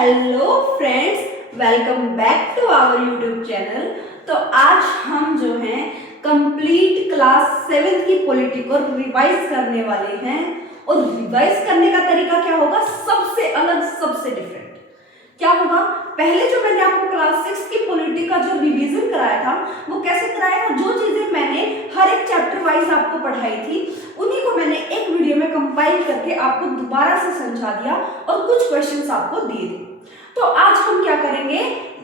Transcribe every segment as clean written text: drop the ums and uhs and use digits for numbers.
Hello friends, welcome back to our YouTube channel. तो आज हम जो हैं कंप्लीट क्लास 7 की पॉलिटी को रिवाइज करने वाले हैं। और रिवाइज करने का तरीका क्या होगा? सबसे अलग, सबसे डिफरेंट। क्या होगा? पहले जो मैंने आपको क्लास 6 की पॉलिटी का जो रिवीजन कराया था वो कैसे कराया था? जो चीजें मैंने हर एक चैप्टर वाइज आपको पढ़ाई थी उन्हीं को मैंने एक वीडियो में कंपाइल करके आपको दोबारा से समझा दिया और कुछ क्वेश्चंस आपको दिए थे। तो आज हम क्या करेंगे,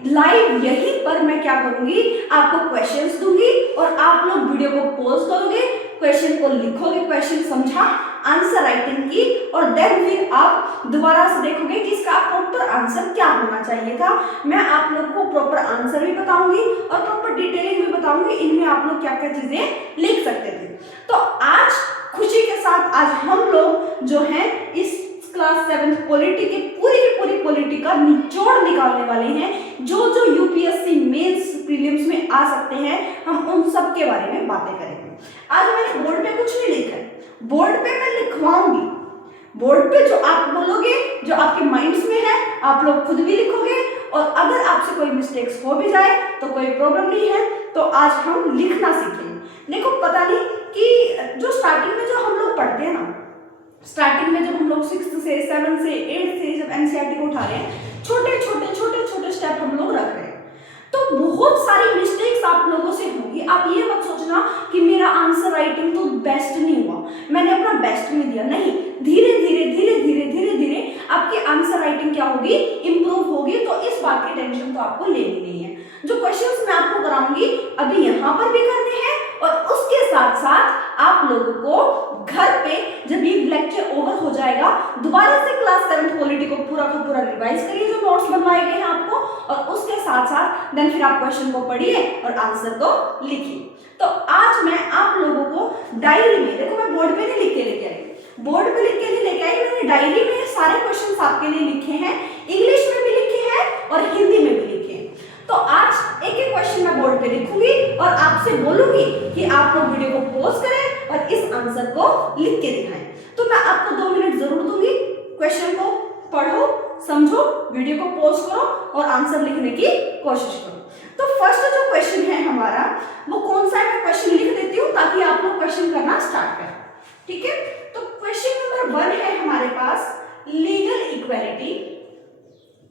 लाइव यहीं पर मैं क्या करूंगी, आपको क्वेश्चंस दूंगी और आप लोग वीडियो को पॉज करोगे, क्वेश्चन को लिखोगे, क्वेश्चन समझा, आंसर राइटिंग की, और देन फिर आप दोबारा से देखोगे कि इसका प्रॉपर आंसर क्या होना चाहिए था। मैं आप लोगों को प्रॉपर आंसर भी बताऊंगी और प्रॉपर डिटेलिंग भी बताऊंगी, इनमें आप लोग क्या क्या चीजें लिख सकते थे। तो आज खुशी के साथ आज हम लोग जो है इस क्लास 7 पॉलिटी की पूरी पॉलिटी का निचोड़ निकालने वाले हैं। जो जो यूपीएससी मेंस प्रीलिम्स में आ सकते हैं, हम उन सब के बारे में बातें करेंगे। आज मैंने बोर्ड पे कुछ नहीं लिखा है, बोर्ड पे मैं लिखवाऊंगी। बोर्ड पे जो आप बोलोगे, जो आपके माइंड्स में है, आप लोग खुद भी लिखोगे। और अगर आपसे कोई मिस्टेक्स हो भी जाए तो कोई प्रॉब्लम नहीं है। तो आज हम लिखना सीखेंगे। देखो, पता नहीं कि जो स्टार्टिंग में जो हम लोग पढ़ते हैं ना, स्टार्टिंग में जब हम लोग 6 से 7 से 8 से जब एनसीईआरटी को उठा रहे हैं, छोटे छोटे स्टेप हम लोग रख रहे हैं, तो बहुत सारी मिस्टेक्स आप लोगों से होगी। आप ये मत सोचना कि मेरा आंसर राइटिंग तो बेस्ट नहीं हुआ, मैंने अपना बेस्ट नहीं दिया। नहीं, धीरे धीरे आपकी आंसर राइटिंग क्या होगी, इंप्रूव होगी। तो इस बात की टेंशन तो आपको लेनी नहीं है। जो क्वेश्चंस मैं आपको कराऊंगी अभी यहाँ पर भी करने हैं, और उसके साथ साथ आप लोगों को घर पे जब ये लेक्चर ओवर हो जाएगा, दोबारा से क्लास 7 पॉलिटी को पूरा का पूरा रिवाइज करिए, जो नोट्स बनवाए गए हैं आपको, और उसके साथ साथ देन फिर आप क्वेश्चन को पढ़िए और आंसर को लिखिए। तो आज मैं आप लोगों को डायरी में, देखो मैं बोर्ड पे नहीं लिख के लेके आई, बोर्ड पे लिख के नहीं लेके आई, मैंने डायरी में सारे क्वेश्चंस आपके लिए लिखे हैं, इंग्लिश में भी लिखे हैं और हिंदी में भी लिखे हैं। तो आज एक एक क्वेश्चन मैं बोर्ड पे लिखूंगी और आपसे बोलूंगी कि आप लोग वीडियो को पॉज करें और इस आंसर को लिख के दिखाएं। तो मैं आपको 2 मिनट जरूर दूंगी, क्वेश्चन को पढ़ो, समझो, वीडियो को पॉज करो और आंसर लिखने की कोशिश करो। तो फर्स्ट जो क्वेश्चन है हमारा, वो कौन सा है, मैं क्वेश्चन लिख देती हूँ ताकि आप लोग क्वेश्चन करना स्टार्ट करें। ठीक है, तो क्वेश्चन नंबर 1 है हमारे पास, लीगल इक्वालिटी।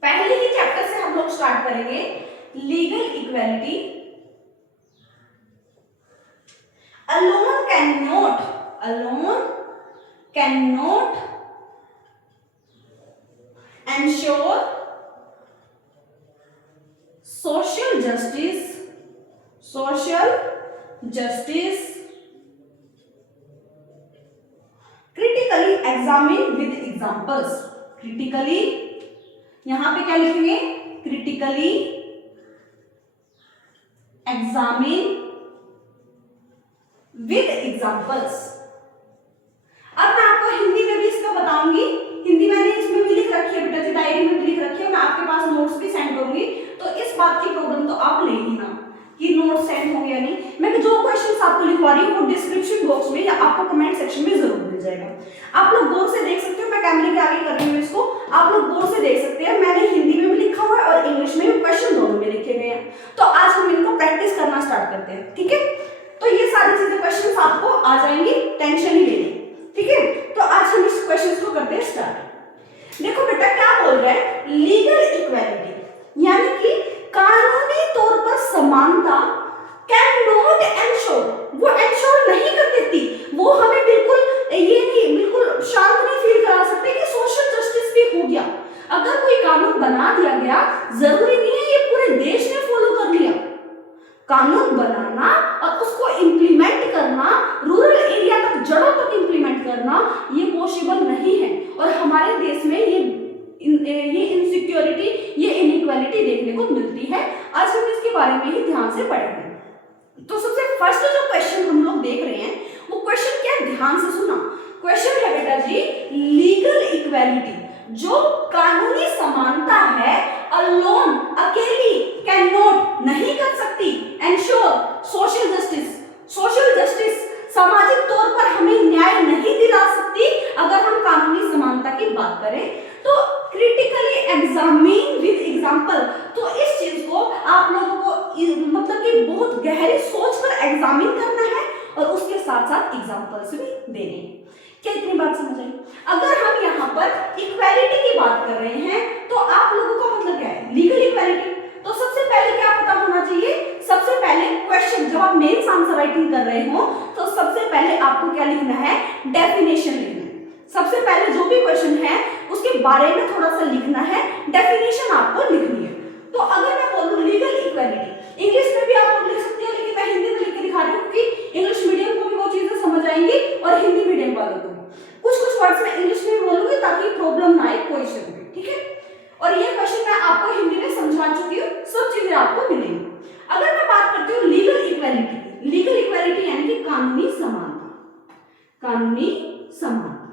पहले ही चैप्टर से हम लोग स्टार्ट करेंगे, legal equality. alone cannot ensure social justice critically examine with examples। critically, यहां पे क्या लिखेंगे, critically examine with examples। अब मैं आपको हिंदी में भी इसका बताऊंगी, हिंदी मैंने इसमें भी लिख रखी है बेटा जी, डायरी में भी लिख रखी है, मैं आपके पास नोट्स भी सेंड करूंगी। तो इस बात की प्रॉब्लम तो आप ले ही ना कि नोट्स सेंड हो गया नहीं। मैं जो क्वेश्चंस आपको लिखवा रही हूँ वो डिस्क्रिप्शन बॉक्स में या आपको कमेंट सेक्शन में जरूर मिल जाएगा। आप लोग गौर से देख सकते हो, मैं कैमरे के आगे कर रही हूँ इसको, आप लोग गौर से देख सकते हैं। मैंने हिंदी में भी लिखा हुआ है और इंग्लिश में भी, क्वेश्चन दोनों में लिखे गए हैं। तो आज हम इनको प्रैक्टिस करना स्टार्ट करते हैं। ठीक है, तो ये सारी चीजें क्वेश्चंस आपको आ जाएंगी, टेंशन ही लेनी। ठीक है, तो आज हम इस क्वेश्चंस को करते हैं स्टार्ट। देखो बेटा क्या बोल रहा है, लीगल इक्वालिटी यानी कि कानूनी तौर पर समानता कैन नॉट एंश्योर, वो एंश्योर नहीं कर देती, वो हमें बिल्कुल ये नहीं, बिल्कुल शांत नहीं फील करा सकते कि सोशल जस्टिस भी हो गया। अगर कोई कानून बना दिया गया, जरूरी नहीं है ये पूरे देश ने फॉलो कर लिया। कानून बनाना और उसको इंप्लीमेंट करना, रूरल एरिया तक, जड़ों तक इंप्लीमेंट करना, ये पॉसिबल नहीं है। और हमारे देश में ये इनसिक्योरिटी, ये इनइक्वालिटी देखने को मिलती है। आज हम इसके बारे में ही ध्यान से पढ़ेंगे। तो सबसे फर्स्ट जो क्वेश्चन हम लोग देख रहे हैं, वो क्वेश्चन क्या है, ध्यान से सुना। क्वेश्चन है बेटा जी, लीगल इक्वालिटी, जो कानूनी समानता है, अलोन, अकेली, कैन नॉट, नहीं कर सकती, एंश्योर, सोशल जस्टिस, सामाजिक तौर पर हमें न्याय नहीं दिला सकती। अगर हम कानूनी समानता की बात करें तो क्रिटिकली एग्जामिन विद एग्जाम्पल। तो इस चीज को आप लोगों को मतलब कि बहुत गहरी सोच कर एग्जामिन करना है और उसके साथ साथ एग्जाम्पल्स भी देने हैं। क्या इतनी बात समझ आई? अगर हम यहाँ पर इक्वालिटी की बात कर रहे हैं तो आप लोगों का मतलब क्या है? Legal equality. तो सबसे पहले क्या पता होना चाहिए? सबसे पहले क्वेश्चन, जब आप मेंस आंसर राइटिंग कर रहे हो तो सबसे पहले आपको क्या लिखना है? डेफिनेशन लिखना है। सबसे पहले जो भी क्वेश्चन है उसके बारे में थोड़ा सा लिखना है, डेफिनेशन आपको लिखनी है। तो अगर मैं बोलूं लीगल इक्वालिटी, इंग्लिश में भी आप लोग लिख सकते हो, लेकिन मैं हिंदी में लिख के दिखा रही हूँ क्योंकि इंग्लिश मीडियम को भी वो चीजें समझ आएंगी और हिंदी मीडियम वालों को कुछ कुछ वर्ड्स में इंग्लिश में बोलूंगी ताकि प्रॉब्लम ना आए कोई से भी, ठीक है। और ये क्वेश्चन मैं आपको हिंदी में समझा चुकी हूँ, सब चीजें आपको मिलेंगी। अगर मैं बात करती हूँ लीगल इक्वालिटी, लीगल इक्वालिटी यानी कि कानूनी समानता। कानूनी समानता,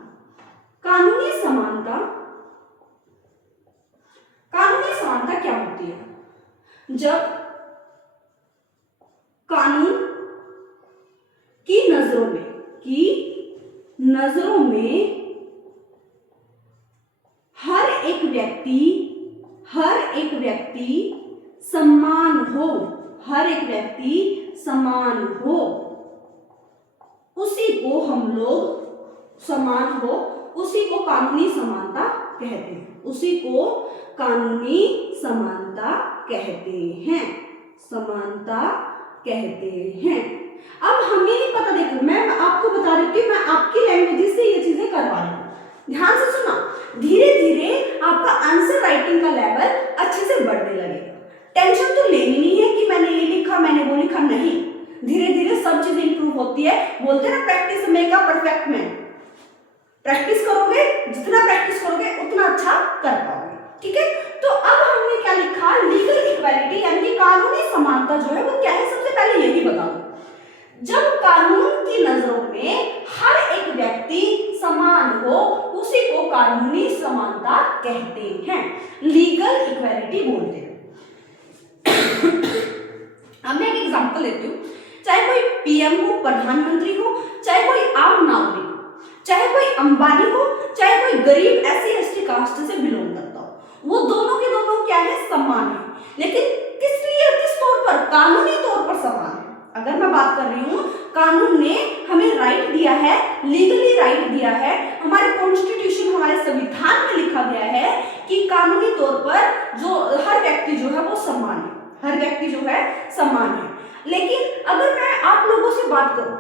कानूनी समानता, कानूनी समानता क्या होती है? जब कानून की नजरों में हर एक व्यक्ति समान हो, हर एक व्यक्ति समान हो, उसी को हम लोग समान हो, उसी को कानूनी समानता कहते हैं, उसी को कानूनी समानता कहते हैं, समानता कहते हैं। अब हमें नहीं पता, देखो मैं आपको बता रही थी, मैं आपकी लैंग्वेज से ये चीजें करवा रही हूँ, ध्यान से सुना। धीरे धीरे आपका आंसर राइटिंग का लेवल अच्छे से बढ़ने लगेगा। टेंशन तो लेनी नहीं है कि मैंने ये लिखा मैंने वो लिखा, नहीं, धीरे धीरे सब चीजें इंप्रूव होती है। बोलते हैं ना practice make a perfect man. Practice करोगे, जितना प्रैक्टिस करोगे उतना अच्छा कर पाओगे, ठीक है। तो अब हमने क्या लिखा? लीगल इक्वालिटी यानी कि कानूनी समानता जो है वो क्या है, सबसे पहले यही बता दो। जब कानून की नजरों में हर एक व्यक्ति समान हो, उसी को कानूनी समानता कहते हैं, लीगल इक्वालिटी बोलते हैं। अब मैं एक एग्जांपल देती हूँ। चाहे कोई पीएम हो, प्रधानमंत्री हो, चाहे कोई आम नागरिक हो, चाहे कोई अंबानी हो, चाहे कोई गरीब SC ST कास्ट से बिलोंग करता हो, वो दोनों के दोनों क्या है? समान है। लेकिन किस लिए, किस तौर पर? कानूनी तौर पर समान है। अगर मैं बात कर रही हूँ, कानून ने हमें राइट दिया है, लीगली राइट दिया है, हमारे कॉन्स्टिट्यूशन, हमारे संविधान में लिखा गया है कि कानूनी तौर पर जो हर व्यक्ति जो है वो समान है, हर व्यक्ति जो है समान है। लेकिन अगर मैं आप लोगों से बात करूं,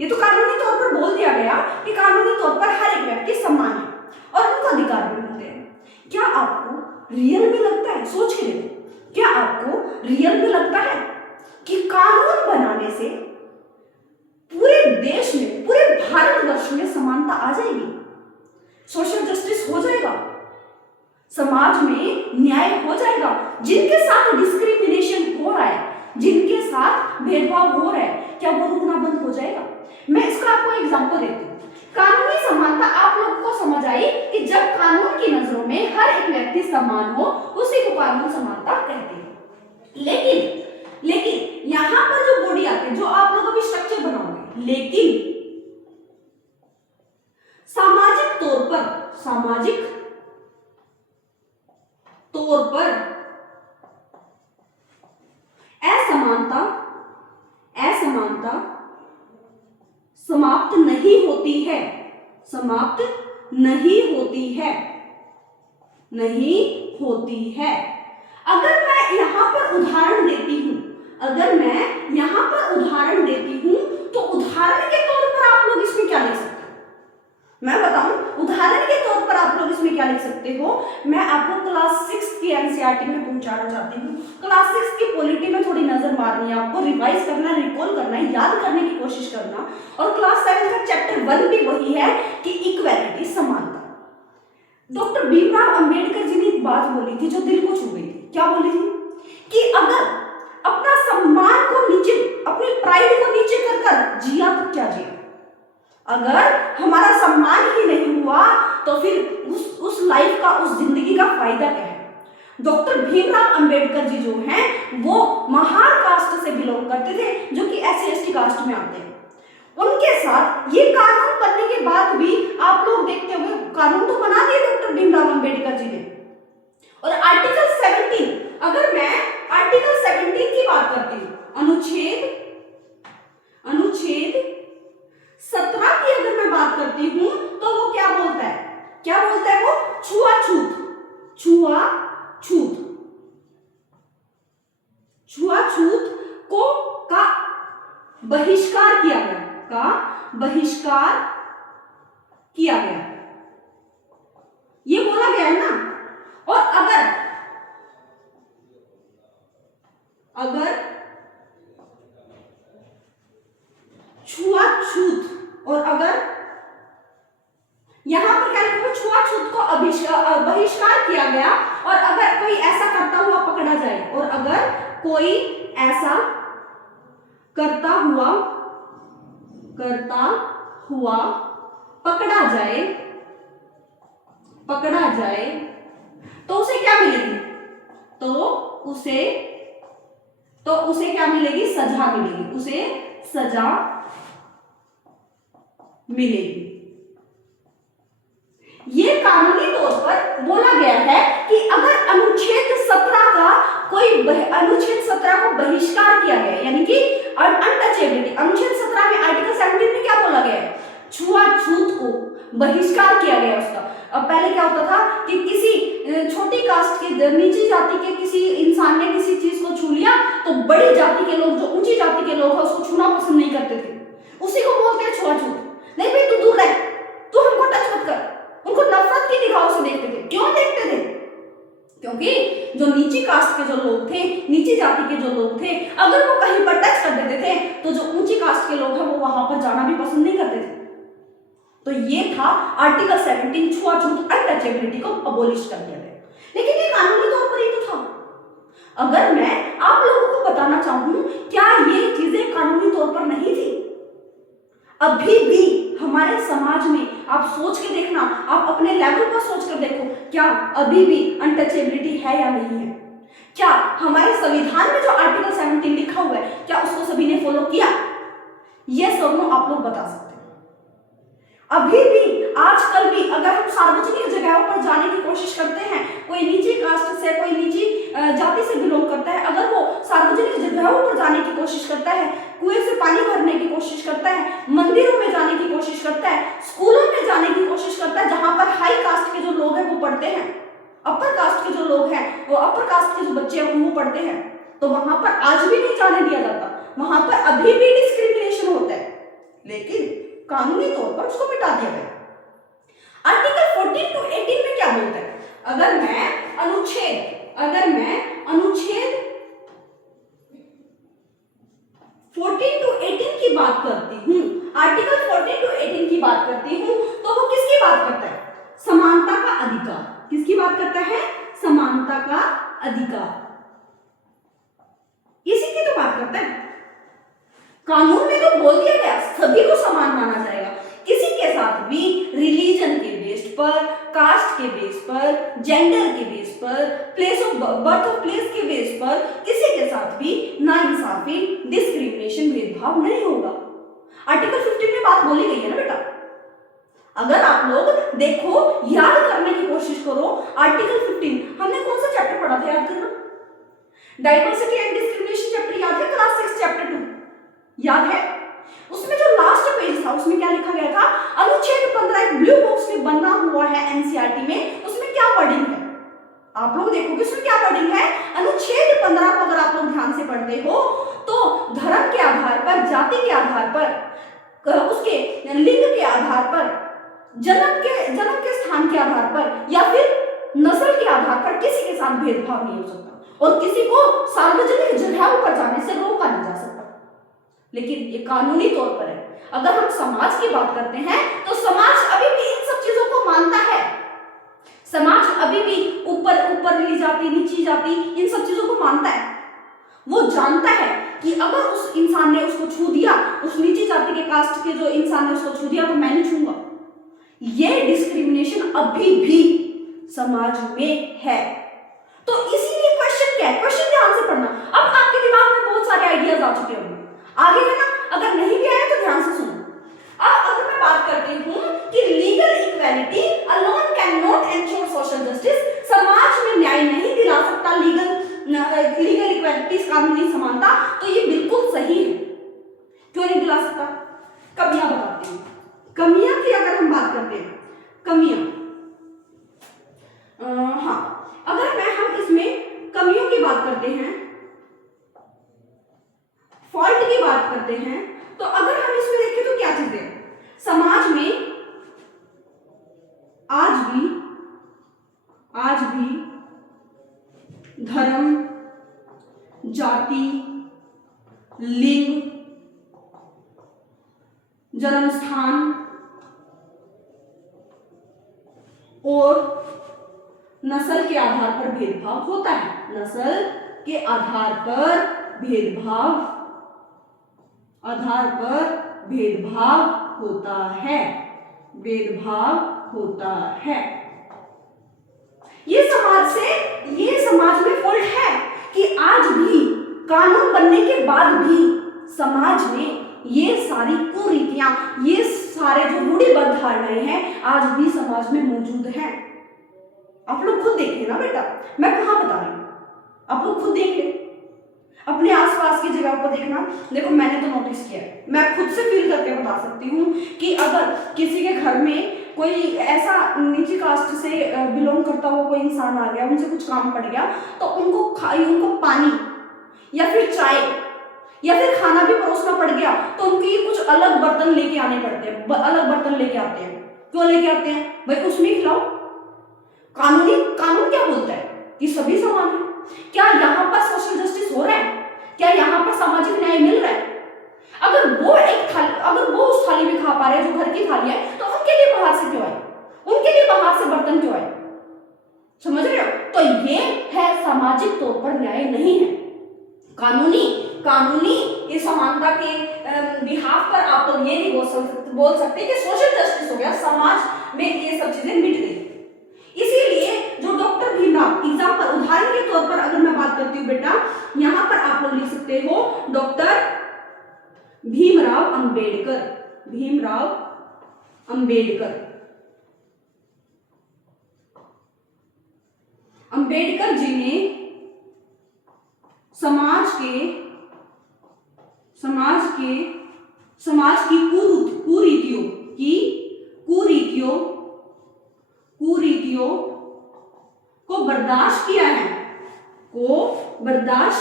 ये तो कानूनी तौर पर बोल दिया गया कि कानूनी तौर पर हर एक व्यक्ति समान है और उनको अधिकार भी मिलते हैं। क्या आपको रियल में लगता है? सोच के देखो, क्या आपको रियल में लगता है कि कानून बनाने से पूरे देश में, पूरे भारतवर्ष में समानता आ जाएगी? सोशल जस्टिस हो जाएगा, समाज में न्याय हो जाएगा? जिनके साथ डिस्क्रिमिनेशन हो रहा है, जिनके साथ भेदभाव हो रहा है, क्या वो रुकना बंद हो जाएगा? मैं इसका आपको एग्जांपल देती हूँ। कानूनी समानता आप लोगों को समझ आई कि जब कानून की नजरों में हर एक व्यक्ति समान हो, उसी को कानून समानता कहते हैं। लेकिन यहां पर जो बॉडी आती है, जो आप लोग अभी स्ट्रक्चर बनाओगे, लेकिन सामाजिक तौर पर असमानता समाप्त नहीं होती है, नहीं होती है। अगर मैं यहां पर उदाहरण देती हूं, तो उदाहरण के तौर पर आप लोग इसमें क्या लिख सकते हो? मैं बताऊं, उदाहरण के तौर पर आप लोग इसमें क्या लिख सकते हो? मैं आपको क्लास 6 की एनसीईआरटी में पहुंचाना चाहती हूँ। क्लास 6 की पॉलिटी में थोड़ी नजर मारनी है आपको, रिवाइज करना, रिकॉल करना, याद करने की कोशिश करना। और क्लास 7 का चैप्टर 1 भी वही है कि इक्वालिटी, समानता। डॉक्टर भीमराव अंबेडकर जी ने एक बात बोली थी जो दिल को छू गई थी। क्या बोली थी? कि अगर अपना सम्मान को नीचे, अपनी प्राइड को नीचे कर जिया तो क्या जिया? अगर हमारा सम्मान ही नहीं हुआ तो फिर उस लाइफ का, उस जिंदगी का फायदा क्या है? डॉक्टर भीमराव अंबेडकर जी जो हैं वो महार कास्ट से बिलोंग करते थे, जो कि SC ST कास्ट में आते हैं। उनके साथ ये कानून बनने के बाद भी आप लोग देखते होंगे, कानून तो बना दिए डॉक्टर भीमराव अंबेडकर जी ने, और आर्टिकल 17, अगर मैं आर्टिकल 17 की बात करती हूँ, अनुच्छेद 17 की अगर मैं बात करती हूं तो वो क्या बोलता है, वो छुआछूत को का बहिष्कार किया गया, ये बोला गया है ना। और अगर छुआछूत, और अगर यहां पर क्या लिखा, छुआछूत को बहिष्कार किया गया, और अगर कोई ऐसा करता हुआ पकड़ा जाए, और अगर कोई ऐसा करता हुआ पकड़ा जाए तो उसे क्या मिलेगी, तो उसे क्या मिलेगी, सजा मिलेगी, उसे सजा मिलेगी। ये कानूनी तौर पर बोला गया है कि अगर अनुच्छेद 17 को बहिष्कार किया गया, यानी कि अनटचेबिलिटी, अनुच्छेद 17 में आर्टिकल 17 में क्या बोला गया है, छुआछूत को बहिष्कार किया गया उसका। अब पहले क्या होता था कि किसी छोटी कास्ट के, नीची जाति के किसी इंसान ने किसी चीज को छू लिया तो बड़ी जाति के लोग, जो ऊंची जाति के लोग हैं, उसको छूना पसंद नहीं करते थे, उसी को बोलते हैं छुआछूत। नहीं भाई तू दूर रह, तू हमको टच मत कर, उनको नफरत की निगाहों से देखते थे। क्यों देखते थे, क्योंकि जो नीची कास्ट के जो लोग थे, नीची जाति के जो लोग थे, अगर वो कहीं पर टच कर देते थे तो जो ऊंची कास्ट के लोग हैं वो वहां पर जाना भी पसंद नहीं करते थे। तो ये था आर्टिकल 17, छुआछूत अनटचेबिलिटी को अबोलिश कर दिया गया। लेकिन ये कानूनी तौर पर ही तो था। अगर मैं आप लोगों को बताना चाहूं, क्या ये चीजें कानूनी तौर पर नहीं थी? अभी भी हमारे समाज में आप सोच के देखना, आप अपने लेवल पर सोच कर देखो, क्या अभी भी अनटचेबिलिटी है या नहीं है? क्या हमारे संविधान में जो आर्टिकल 17 लिखा हुआ है, क्या उसको सभी ने फॉलो किया? यस और नो आप लोग बता सकते हैं। अभी भी आजकल भी अगर हम सार्वजनिक जगहों पर जाने की कोशिश करते हैं, कोई नीची कास्ट से, कोई नीची जाति से बिलोंग करता है, अगर वो सार्वजनिक जगहों पर जाने की कोशिश करता है, कुएं से पानी भरने की कोशिश करता है, मंदिरों में जाने की कोशिश करता है, स्कूलों में जाने की कोशिश करता है जहां पर हाई कास्ट के जो लोग हैं वो पढ़ते हैं, अपर कास्ट के जो लोग हैं, वो अपर कास्ट के जो बच्चे हैं वो पढ़ते हैं, तो वहां पर आज भी नहीं जाने दिया जाता, वहां पर अभी भी डिस्क्रिमिनेशन होता है। लेकिन कानूनी तौर पर उसको मिटा दिया गया। आर्टिकल 14 to 18 में क्या बोलता है? अगर मैं अनुच्छेद 14 to 18 की बात करती हूं, आर्टिकल 14 to 18 की बात करती हूं, तो वो किसकी बात करता है? समानता का अधिकार। किसकी बात करता है? समानता का अधिकार, इसी की तो बात करता है। कानून में तो बोल दिया गया सभी को समान माना जाएगा, किसी के साथ भी रिलीजन के बेस पर, कास्ट के बेस पर, जेंडर के बेस पर, place of birth of place के बेस पर किसी के साथ भी नाइंसाफी, डिस्क्रिमिनेशन, भेदभाव नहीं होगा। आर्टिकल 15 में बात बोली गई है ना बेटा। अगर आप लोग देखो, याद करने की कोशिश करो, आर्टिकल 15 हमने कौन सा चैप्टर पढ़ा था, याद करना। डाइवर्सिटी एंड डिस्क्रिमिनेशन चैप्टर याद है, क्लास 6 चैप्टर 2 याद है? उसमें जो लास्ट पेज था उसमें क्या लिखा गया था? अनुच्छेद 15 एक ब्लू बॉक्स में बना हुआ है एनसीईआरटी में, उसमें क्या वर्डिंग है आप लोग देखोगे, उसमें क्या वर्डिंग है? अनुच्छेद 15 को अगर आप लोग ध्यान से पढ़ते हो तो धर्म के आधार पर, जाति के आधार पर, उसके लिंग के आधार पर, जन्म के स्थान के आधार पर या फिर नस्ल के आधार पर किसी के साथ भेदभाव नहीं हो सकता और किसी को सार्वजनिक जगहों पर जाने से रोका नहीं जा सकता। लेकिन ये कानूनी तौर पर है। अगर हम समाज की बात करते हैं तो समाज अभी भी इन सब चीजों को मानता है। समाज अभी भी ऊपरली जाति, नीची जाति, इन सब चीजों को मानता है। वो जानता है कि अगर उस इंसान ने उसको छू दिया, उस नीची जाति के कास्ट के जो इंसान ने उसको छू दिया, तो मैं नहीं छूंगा। ये डिस्क्रिमिनेशन अभी भी समाज में है। तो इसीलिए क्वेश्चन क्या है? क्वेश्चन ध्यान से पढ़ना। अब आपके दिमाग में बहुत सारे आइडियाज आ चुके होंगे, आगे है ना? अगर नहीं भी आया तो ध्यान से सुनो। अब अगर मैं बात करती हूं कि legal equality alone can not ensure social justice, समाज में न्याय नहीं 36 कानूनी समानता, तो ये बिल्कुल सही है, क्यों नहीं दिला सकता। कमियां बताते हैं, कमियां की अगर हम बात करते हैं, कमियां, हाँ अगर हम इसमें कमियों की बात करते हैं, फॉल्ट की बात करते हैं, तो अगर हम इसमें देखें तो क्या चीजें समाज में आज भी धर्म, जाति, लिंग, जन्म स्थान और नस्ल के आधार पर भेदभाव होता है। नस्ल के आधार पर भेदभाव होता है, भेदभाव होता है। ये समाज में फॉल्ट है कि आज भी कानून बनने के बाद भी समाज में ये सारी कुरीतियां, ये सारे जो रूढ़िबद्ध धारणाएं हैं आज भी समाज में मौजूद हैं। आप लोग खुद देखिए ना बेटा, मैं कहाँ बता रही हूँ, आप लोग खुद देखिए, अपने आसपास की जगह पर देखना। देखो मैंने तो नोटिस किया है, मैं खुद से फील करके बता सकती हूँ कि अगर किसी के घर में कोई ऐसा नीची कास्ट से बिलोंग करता हुआ कोई इंसान आ गया, उनसे कुछ काम पड़ गया, तो उनको पानी या फिर चाय या फिर खाना भी परोसना पड़ गया, तो उनकी कुछ अलग बर्तन लेके आने पड़ते हैं, अलग बर्तन लेके आते हैं। क्यों लेके आते हैं भाई? उसमें खिलाओ। कानून क्या बोलता है कि सभी समान है। क्या यहाँ पर सोशल जस्टिस हो रहा है? क्या यहाँ पर सामाजिक न्याय मिल रहा है? अगर वो उस थाली में खा पा रहे हैं जो घर की थाली है, तो उनके लिए बाहर से क्यों आए? उनके लिए बाहर से बर्तन क्यों आए? समझ रहे हो? तो ये है सामाजिक तौर पर न्याय नहीं है। कानूनी इस समानता के बिहाफ पर आप लोग ये नहीं बोल सकते कि सोशल जस्टिस हो गया, समाज में ये सब चीजें मिट गई। इसीलिए जो डॉक्टर भीमराव, एग्जाम्पल उदाहरण के तौर पर अगर मैं बात करती हूँ बेटा, यहां पर आप लोग लिख सकते हो डॉक्टर भीमराव अंबेडकर जी ने समाज की कुरीतियों को बर्दाश्त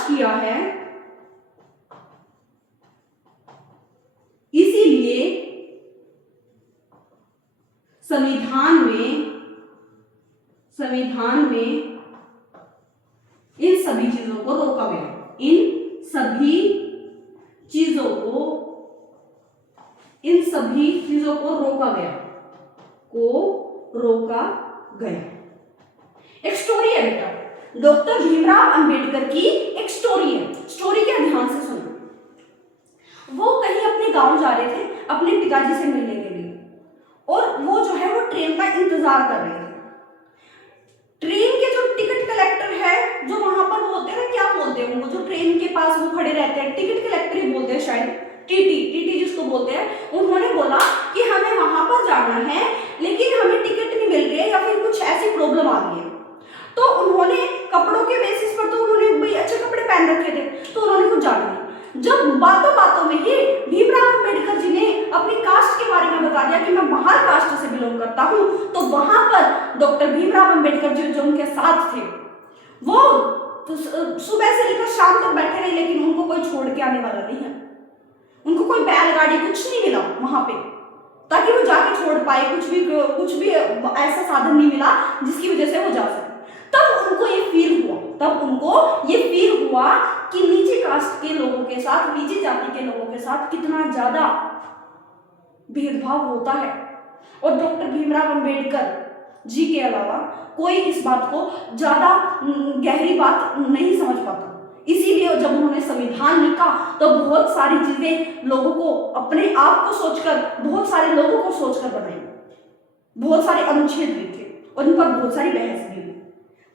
किया है, इसीलिए संविधान में इन सभी चीजों को रोका गया। एक स्टोरी है बेटा, डॉक्टर भीमराव अंबेडकर की एक स्टोरी है। स्टोरी क्या, ध्यान से सुनो। वो कहीं अपने गांव जा रहे थे अपने पिताजी से मिलने के लिए, और वो जो है वो ट्रेन का इंतजार कर रहे थे। ट्रेन के जो टिकट कलेक्टर है, जो वहां पर होते हैं, क्या बोलते हैं उनको, जो ट्रेन के पास वो खड़े रहते हैं, टिकट कलेक्टर ही बोलते हैं शायद, टीटी जिसको बोलते हैं। उन्होंने बोला कि हमें वहां पर जाना है लेकिन हमें टिकट नहीं मिल रही है या फिर कुछ ऐसी प्रॉब्लम आ रही है। तो उन्होंने कपड़ों के बेसिस पर, तो उन्होंने भाई अच्छे कपड़े पहन रखे थे, तो उन्होंने कुछ जाना नहीं। जब बातों में ही भीमराव अंबेडकर जी ने अपनी कास्ट के बारे में बता दिया कि मैं बाहर कास्ट से बिलोंग करता हूं, तो वहां पर डॉक्टर भीमराव अंबेडकर जी जो उनके साथ थे, वो तो सुबह से लेकर शाम तक बैठे रहे, लेकिन उनको कोई छोड़ के आने वाला नहीं है। उनको कोई बैलगाड़ी कुछ नहीं मिला वहां पे, ताकि वो जाके छोड़ पाए, कुछ भी ऐसा साधन नहीं मिला जिसकी वजह से वो जा सके। तब उनको ये फील हुआ कि नीचे कास्ट के लोगों के साथ, नीचे जाति के लोगों के साथ कितना ज्यादा भेदभाव होता है, और डॉक्टर भीमराव अंबेडकर जी के अलावा कोई इस बात को ज्यादा गहरी बात नहीं समझ पाता। इसीलिए जब उन्होंने संविधान लिखा तो बहुत सारी चीजें लोगों को, अपने आप को सोचकर, बहुत सारे लोगों को सोचकर बनाई। बहुत सारे अनुच्छेद भी थे और उन पर बहुत सारी बहस भी हुई।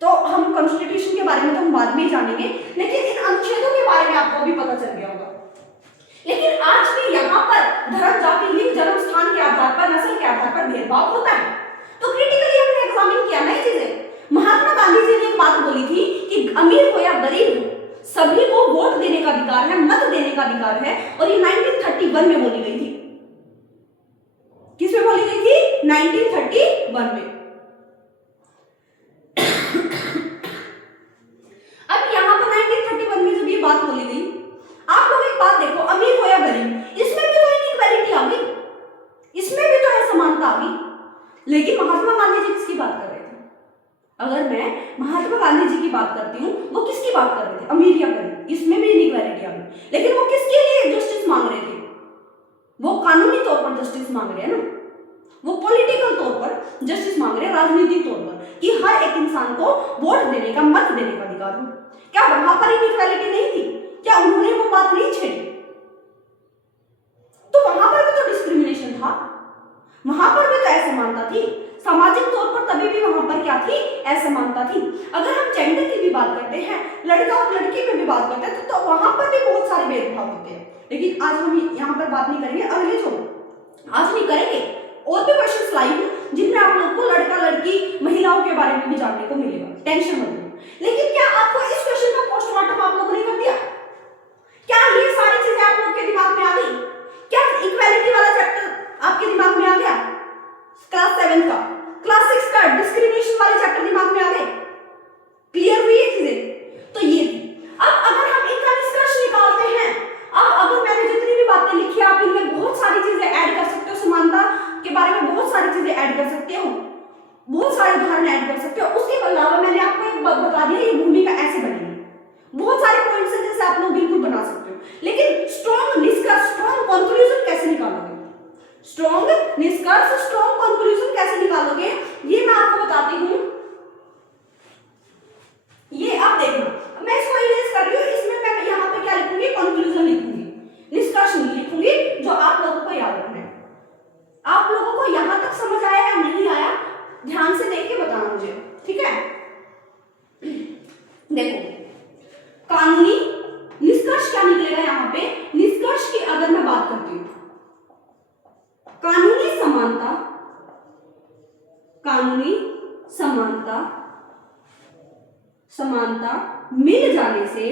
तो हम कॉन्स्टिट्यूशन के बारे में तो हम बाद में ही जानेंगे, लेकिन इन अनुच्छेदों के बारे में आपको भी पता चल गया होगा। लेकिन आज भी यहाँ पर धर्म, जाति, लिंग, जन्म स्थान के आधार पर, नस्ल के आधार पर भेदभाव होता है। तो क्रिटिकली हमने एग्जामिन किया ना ये चीजें। महात्मा गांधी जी ने एक बात बोली थी कि अमीर हो या गरीब हो, सभी को वोट देने का अधिकार है, मत देने का अधिकार है, और ये 1931 में बोली गई थी। किसमें बोली गई थी? 1931 में। अब यहां पर 1931 में जब ये बात बोली गई, आप लोग एक बात देखो, अमीर हो या गरीब, इसमें भी तो इनइक्वालिटी आ गई, इसमें भी तो असमानता आ गई। लेकिन महात्मा गांधी जी किसकी बात कर रहे थे? अगर मैं महात्मा गांधी जी की बात करती हूँ, वो किसकी बात कर रहे थे? अमीर या गरीब, इसमें भी इनइक्वालिटी आ गई। लेकिन वो किसके लिए जस्टिस मांग रहे थे? वो कानूनी तौर पर जस्टिस मांग रहे हैं ना, वो पॉलिटिकल तौर पर जस्टिस मांग रहे हैं, राजनीतिक तौर पर, कि हर एक इंसान को वोट देने का, मत देने का अधिकार हो। क्या वहां पर इनइक्वालिटी नहीं थी? क्या उन्होंने वो बात नहीं छेड़ी? तो वहां पर भी तो डिस्क्रिमिनेशन था, वहां पर भी तो असमानता थी, सामाजिक तौर पर तभी भी वहां पर क्या थी? असमानता थी। अगर हम जेंडर की भी बात करते हैं, लड़का और लड़की में भी बात करते हैं, तो वहां पर भी बहुत सारे भेदभाव होते हैं। लेकिन आज हम यहाँ पर बात नहीं करेंगे, अगले जो आज नहीं करेंगे, और भी क्वेश्चंस लाई हूं जिनमें आप लोग को लड़का लड़की महिलाओं के बारे में भी जानने को मिलेगा, टेंशन मत लो। लेकिन क्या आपको इस क्वेश्चन का पोस्टमार्टम आप लोगों ने कर दिया? क्या ये सारी चीजें आप लोग के दिमाग में आ गई? क्या इक्वालिटी वाला चैप्टर आपके दिमाग में आ गया? क्लास 7 का, क्लास 6 का डिस्क्रिमिनेशन वाले चैप्टर दिमाग में आ गए? क्लियर हुई ये चीजें? तो ये अब अगर हम इनका निष्कर्ष निकालते हैं, अब अगर मैंने जितनी भी बातें लिखी, आप इनमें बहुत सारी चीजें ऐड कर सकते हो, समानता के बारे में बहुत सारी चीजें ऐड कर सकते हो, बहुत सारे उदाहरण ऐड कर सकते हो। उसके अलावा मैंने आपको एक बात बता दिया, ये भूमिका ऐसे बनेगी, बहुत सारे पॉइंट्स हैं जैसे आप लोग बिल्कुल बना सकते हो। लेकिन स्ट्रॉन्ग निष्कर्ष, स्ट्रॉन्ग कंक्लूजन कैसे निकालोगे? स्ट्रॉन्ग निष्कर्ष, स्ट्रॉन्ग कंक्लूजन कैसे निकालोगे, ये मैं आपको बताती हूँ। ये आप देखना, मैं इसको इरेज कर रही हूँ, इसमें मैं यहाँ पे क्या लिखूंगी? कंक्लूजन लिखूंगी, निष्कर्ष नहीं लिखूंगी, जो आप लोगों को याद रखना है। आप लोगों को यहां तक समझ आया या नहीं आया, ध्यान से देख के बताना मुझे, ठीक है? देखो, कानूनी निष्कर्ष क्या निकलेगा यहां पे? निष्कर्ष की अगर मैं बात करती हूं, कानूनी समानता, कानूनी समानता, समानता मिल जाने से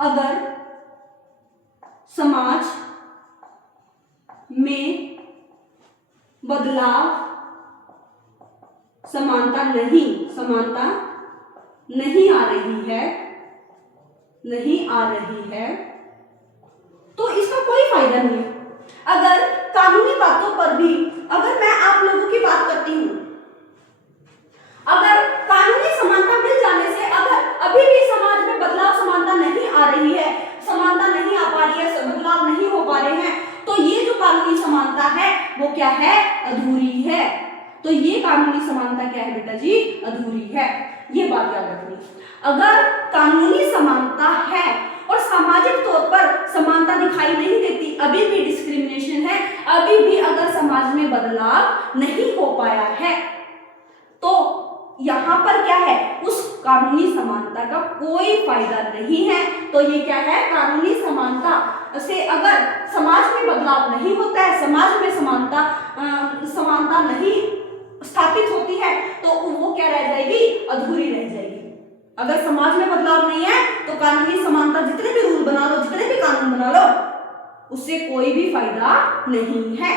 अगर समाज में बदलाव, समानता नहीं आ रही है, तो इसका कोई फायदा नहीं है। अगर कानूनी बातों पर भी, अगर मैं आप लोगों की बात करती हूं, अगर कानूनी समानता मिल जाने से अगर अभी भी समाज में बदलाव, समानता नहीं आ रही है, समानता नहीं आ पा रही है, बदलाव नहीं हो पा रहे हैं, तो ये जो कानूनी समानता है वो क्या है? अधूरी है। तो ये कानूनी समानता क्या है बेटा जी? अधूरी है। ये बात याद रखनी। अगर कानूनी समानता है और सामाजिक तौर पर समानता दिखाई नहीं देती, अभी भी डिस्क्रिमिनेशन है, अभी भी अगर समाज में बदलाव नहीं हो पाया है, तो यहां पर क्या है? उस कानूनी समानता का कोई फायदा नहीं है। तो ये क्या है? कानूनी समानता से अगर समाज में बदलाव नहीं होता है, समाज में समानता नहीं स्थापित होती है, तो वो क्या रह जाएगी? अधूरी रह जाएगी। अगर समाज में बदलाव नहीं है तो कानूनी समानता, जितने भी रूल बना लो, जितने भी कानून बना लो, उससे कोई भी फायदा नहीं है।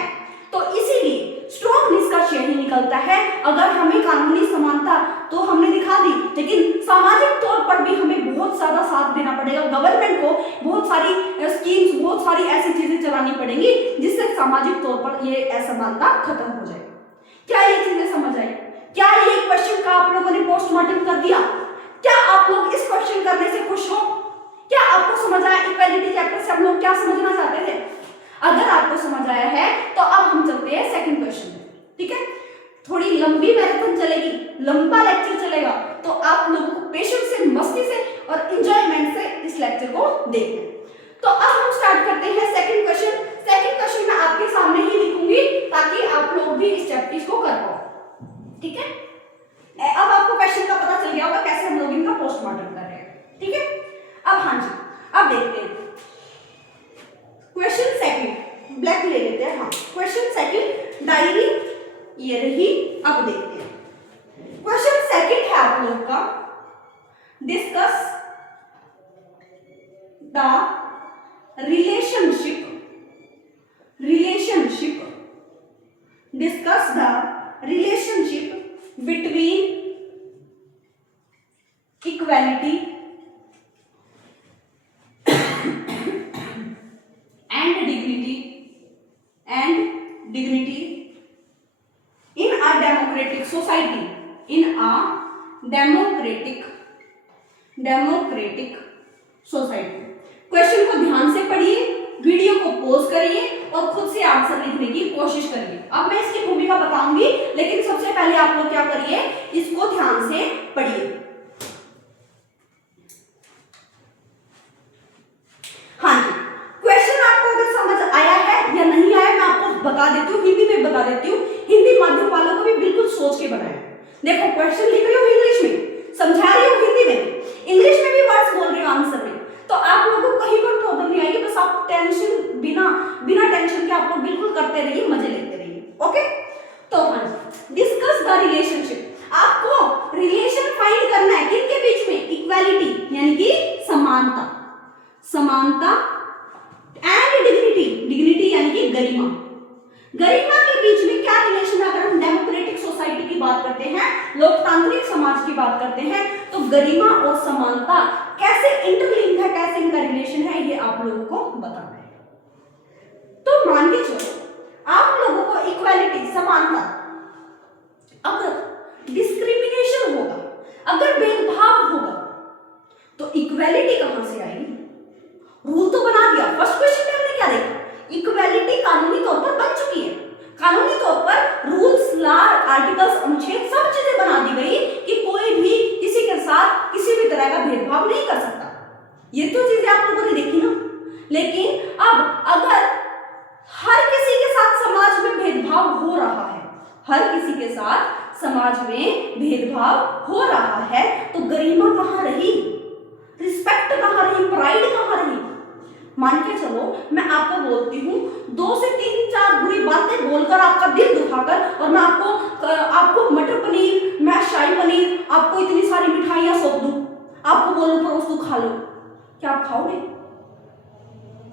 तो इसीलिए स्ट्रॉन्ग निष्कर्ष यही निकलता है, अगर हमें कानूनी समानता तो हमने दिखा दी, लेकिन सामाजिक तौर पर भी हमें बहुत ज्यादा साथ देना पड़ेगा। गवर्नमेंट को बहुत सारी स्कीम्स, बहुत सारी ऐसी चीजें चलानी पड़ेंगी जिससे सामाजिक तौर पर ये असमानता खत्म हो जाए। क्या ये चीजें समझ आई? क्या ये क्वेश्चन का आप लोगों ने पोस्टमार्टम कर दिया? क्या आप लोग इस क्वेश्चन करने से खुश हो? क्या आपको समझ आया? इक्वालिटी चैप्टर से हम लोग क्या समझना चाहते थे? अगर आपको समझ आया है तो अब हम चलते हैं सेकंड क्वेश्चन में, ठीक है? थोड़ी लंबी मैराथन चलेगी, लंबा लेक्चर चलेगा, तो आप लोगों को पेशेंस से, मस्ती से और एंजॉयमेंट से इस लेक्चर को देखना। तो अब हम स्टार्ट करते हैं सेकंड क्वेश्चन। सेकंड क्वेश्चन मैं आपके सामने ही लिखूंगी ताकि आप लोग भी इस चैप्टर को कर पाओ, ठीक है? अब आपको क्वेश्चन का पता चल गया होगा कैसे हम लोग इनका पोस्टमार्टम कर रहे हैं, ठीक है? अब हाँ जी, अब देखते हैं क्वेश्चन सेकंड। ब्लैक ले लेते हैं। हाँ, क्वेश्चन सेकंड, डायरी ये रही। अब देखते हैं क्वेश्चन सेकंड है आप लोग का, discuss the relationship discuss the relationship between equality and dignity in a democratic society, in a democratic society। Question को ध्यान से पढ़िए, वीडियो को पॉज करिए और खुद से आंसर लिखने की कोशिश करिए। अब मैं इसकी भूमिका बताऊंगी, लेकिन सबसे पहले आप लोग क्या करिए, इसको ध्यान से पढ़िए। हाँ जी, क्वेश्चन आपको अगर समझ आया है या नहीं आया मैं आपको बता देती हूँ, हिंदी में बता देती हूँ। हिंदी माध्यम वालों को भी बिल्कुल सोच के बनाएं। देखो क्वेश्चन लिख रही हो इंग्लिश में, समझा रही हो हिंदी में, इंग्लिश में भी वर्ड्स बोल रही हो आंसर में, तो आप लोगों को कहीं पर प्रॉब्लम नहीं आएगी। बस आप टेंशन बिना टेंशन के आप लोग बिल्कुल करते रहिए, मजे लेते रहिए। ओके, तो हाँ, डिस्कस द रिलेशनशिप, आपको रिलेशन फाइंड करना है किनके बीच में, इक्वालिटी यानी कि समानता एंड डिग्निटी यानी कि गरिमा के बीच में क्या रिलेशन है। अगर हम डेमोक्रेटिक सोसाइटी की बात करते हैं, लोकतांत्रिक समाज की बात करते हैं, तो गरिमा और समानता कैसे इंटरलिंक है, कैसे इनका रिलेशन है, ये आप लोगों को बताना है। तो मान के चलो आप लोगों को इक्वालिटी, समानता, अगर डिस्क्रिमिनेशन होगा, अगर भेदभाव होगा, तो इक्वालिटी कहां से आएगी। रूल तो बना दिया, फर्स्ट क्वेश्चन में हमने क्या देखा, इक्वालिटी कानूनी तौर पर बन चुकी है, कानूनी तौर पर रूल्स, लॉ, आर्टिकल्स, अनुच्छेद सब चीजें बना दी गई कि कोई भी किसी के साथ किसी भी तरह का भेदभाव नहीं कर सकता। ये तो चीजें आप लोगों ने देखी ना। लेकिन अब अगर हर किसी के साथ समाज में भेदभाव हो रहा है, हर किसी के साथ समाज में भेदभाव हो रहा है, तो गरिमा कहां रही, रिस्पेक्ट कहां रही, प्राइड कहां रही। मान के चलो मैं आपको बोलती हूँ 2 से 3-4 बुरी बातें बोलकर, आपका दिल दुखाकर, और मैं आपको मटर पनीर, मैं शाही पनीर, आपको इतनी सारी मिठाइयां सौंप दूं, आपको बोलूं परोस दूं, खा लो, क्या आप खाओगे?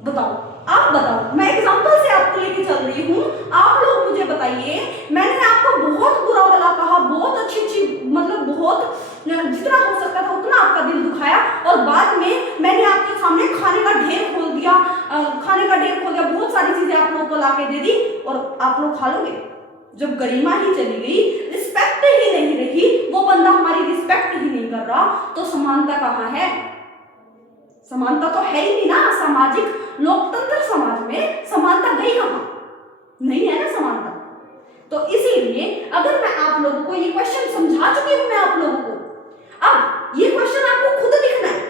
बताओ, आप बताओ। मैं एग्जांपल से आपको लेके चल रही हूँ, आप लोग मुझे बताइए। मैंने आपको बहुत बुरा भला कहा, बहुत अच्छी मतलब बहुत जितना हो सकता था उतना आपका दिल दुखाया, और बाद में मैंने आपके सामने खाने का ढेर खोल दिया, बहुत सारी चीजें आप लोगों को लाके दे दी, और आप लोग खा लोगे। जब गरिमा ही चली गई, रिस्पेक्ट ही नहीं रही, वो बंदा हमारी रिस्पेक्ट ही नहीं कर रहा, तो समानता कहाँ है? समानता तो है ही नहीं ना। सामाजिक लोकतंत्र समाज में समानता गई कहां? नहीं है ना समानता। तो इसीलिए अगर मैं आप लोगों को ये क्वेश्चन समझा चुकी हूं, मैं आप लोगों को, अब ये क्वेश्चन आपको खुद लिखना है,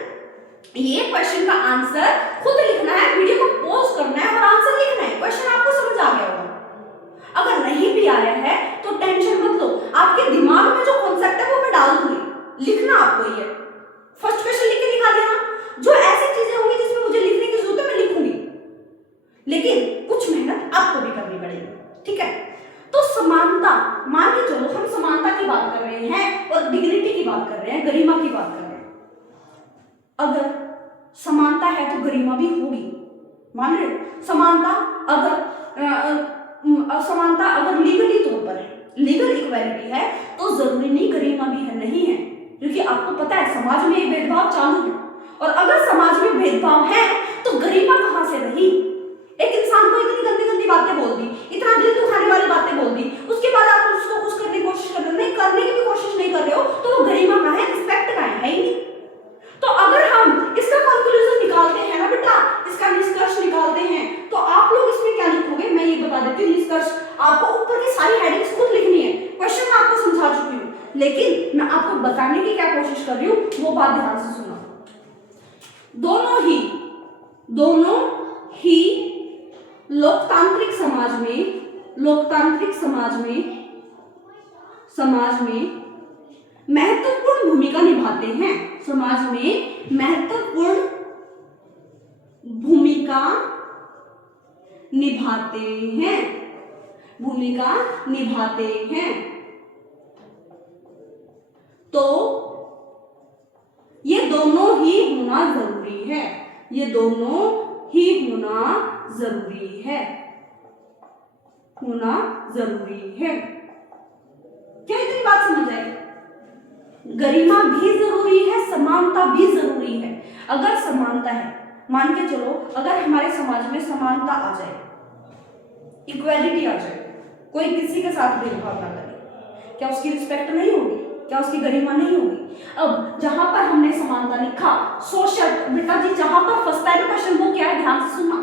ये क्वेश्चन का आंसर खुद लिखना है, वीडियो को पॉज करना है और आंसर लिखना है। क्वेश्चन आपको समझ आ गया होगा। अगर नहीं भी आया है तो टेंशन मत लो, आपके दिमाग में जो कॉन्सेप्ट है वो मैं डाल दूंगी, लिखना आपको। ये फर्स्ट क्वेश्चन लिख के दिखा दिया ना। जो ऐसी चीजें होंगी जिसमें मुझे लिखने की जरूरत है, मैं लिखूंगी, लेकिन कुछ मेहनत आपको भी करनी पड़ेगी, ठीक है। तो समानता, मान के चलो हम समानता की बात कर रहे हैं और डिग्निटी की बात कर रहे हैं, गरिमा की बात कर रहे हैं। अगर समानता है तो गरिमा भी होगी, मान रहे हो? समानता अगर लीगली तौर पर है, लीगल इक्वालिटी है, तो जरूरी नहीं गरिमा भी है, नहीं है, क्योंकि आपको पता है समाज में ये भेदभाव चालू है। और अगर समाज में भेदभाव है तो गरिमा कहां से रही? एक इंसान को इतनी गंदी गंदी बातें बोल दी, इतना दिल दुखाने वाली बातें बोल दी, उसके बाद आप उसको खुश करने की कोशिश कर रहे हो, नहीं करने की भी कोशिश नहीं कर रहे हो, तो वो गरिमा कहां है, रिस्पेक्ट कहां है ही नहीं। तो अगर हम इसका कंक्लूजन निकालते हैं ना बेटा, इसका निष्कर्ष निकालते हैं, तो आप लोग इसमें क्या लिखोगे मैं ये बता देती हूँ। निष्कर्ष आपको ऊपर की सारी हेडिंग्स खुद लिखनी है, क्वेश्चन मैं आपको समझा चुकी हूँ, लेकिन मैं आपको बताने की क्या कोशिश कर रही हूँ वो बात ध्यान से सुनना। दोनों ही लोकतांत्रिक समाज में महत्वपूर्ण भूमिका निभाते हैं, समाज में महत्वपूर्ण भूमिका निभाते हैं। भूमिका निभाते हैं। तो ये दोनों ही होना जरूरी है, ये दोनों ही होना जरूरी है, होना जरूरी है। क्या इतनी बात समझ आई? गरिमा भी जरूरी है, समानता भी जरूरी है। अगर समानता है, मान के चलो अगर हमारे समाज में समानता आ जाए, इक्वालिटी आ जाए, कोई किसी के साथ भेदभाव ना करे, क्या उसकी रिस्पेक्ट नहीं होगी? क्या उसकी गरिमा नहीं होगी? अब जहां पर हमने समानता लिखा, सोशल, बेटा जी जहां पर फंसता है ना क्वेश्चन, वो क्या है, ध्यान से सुनना।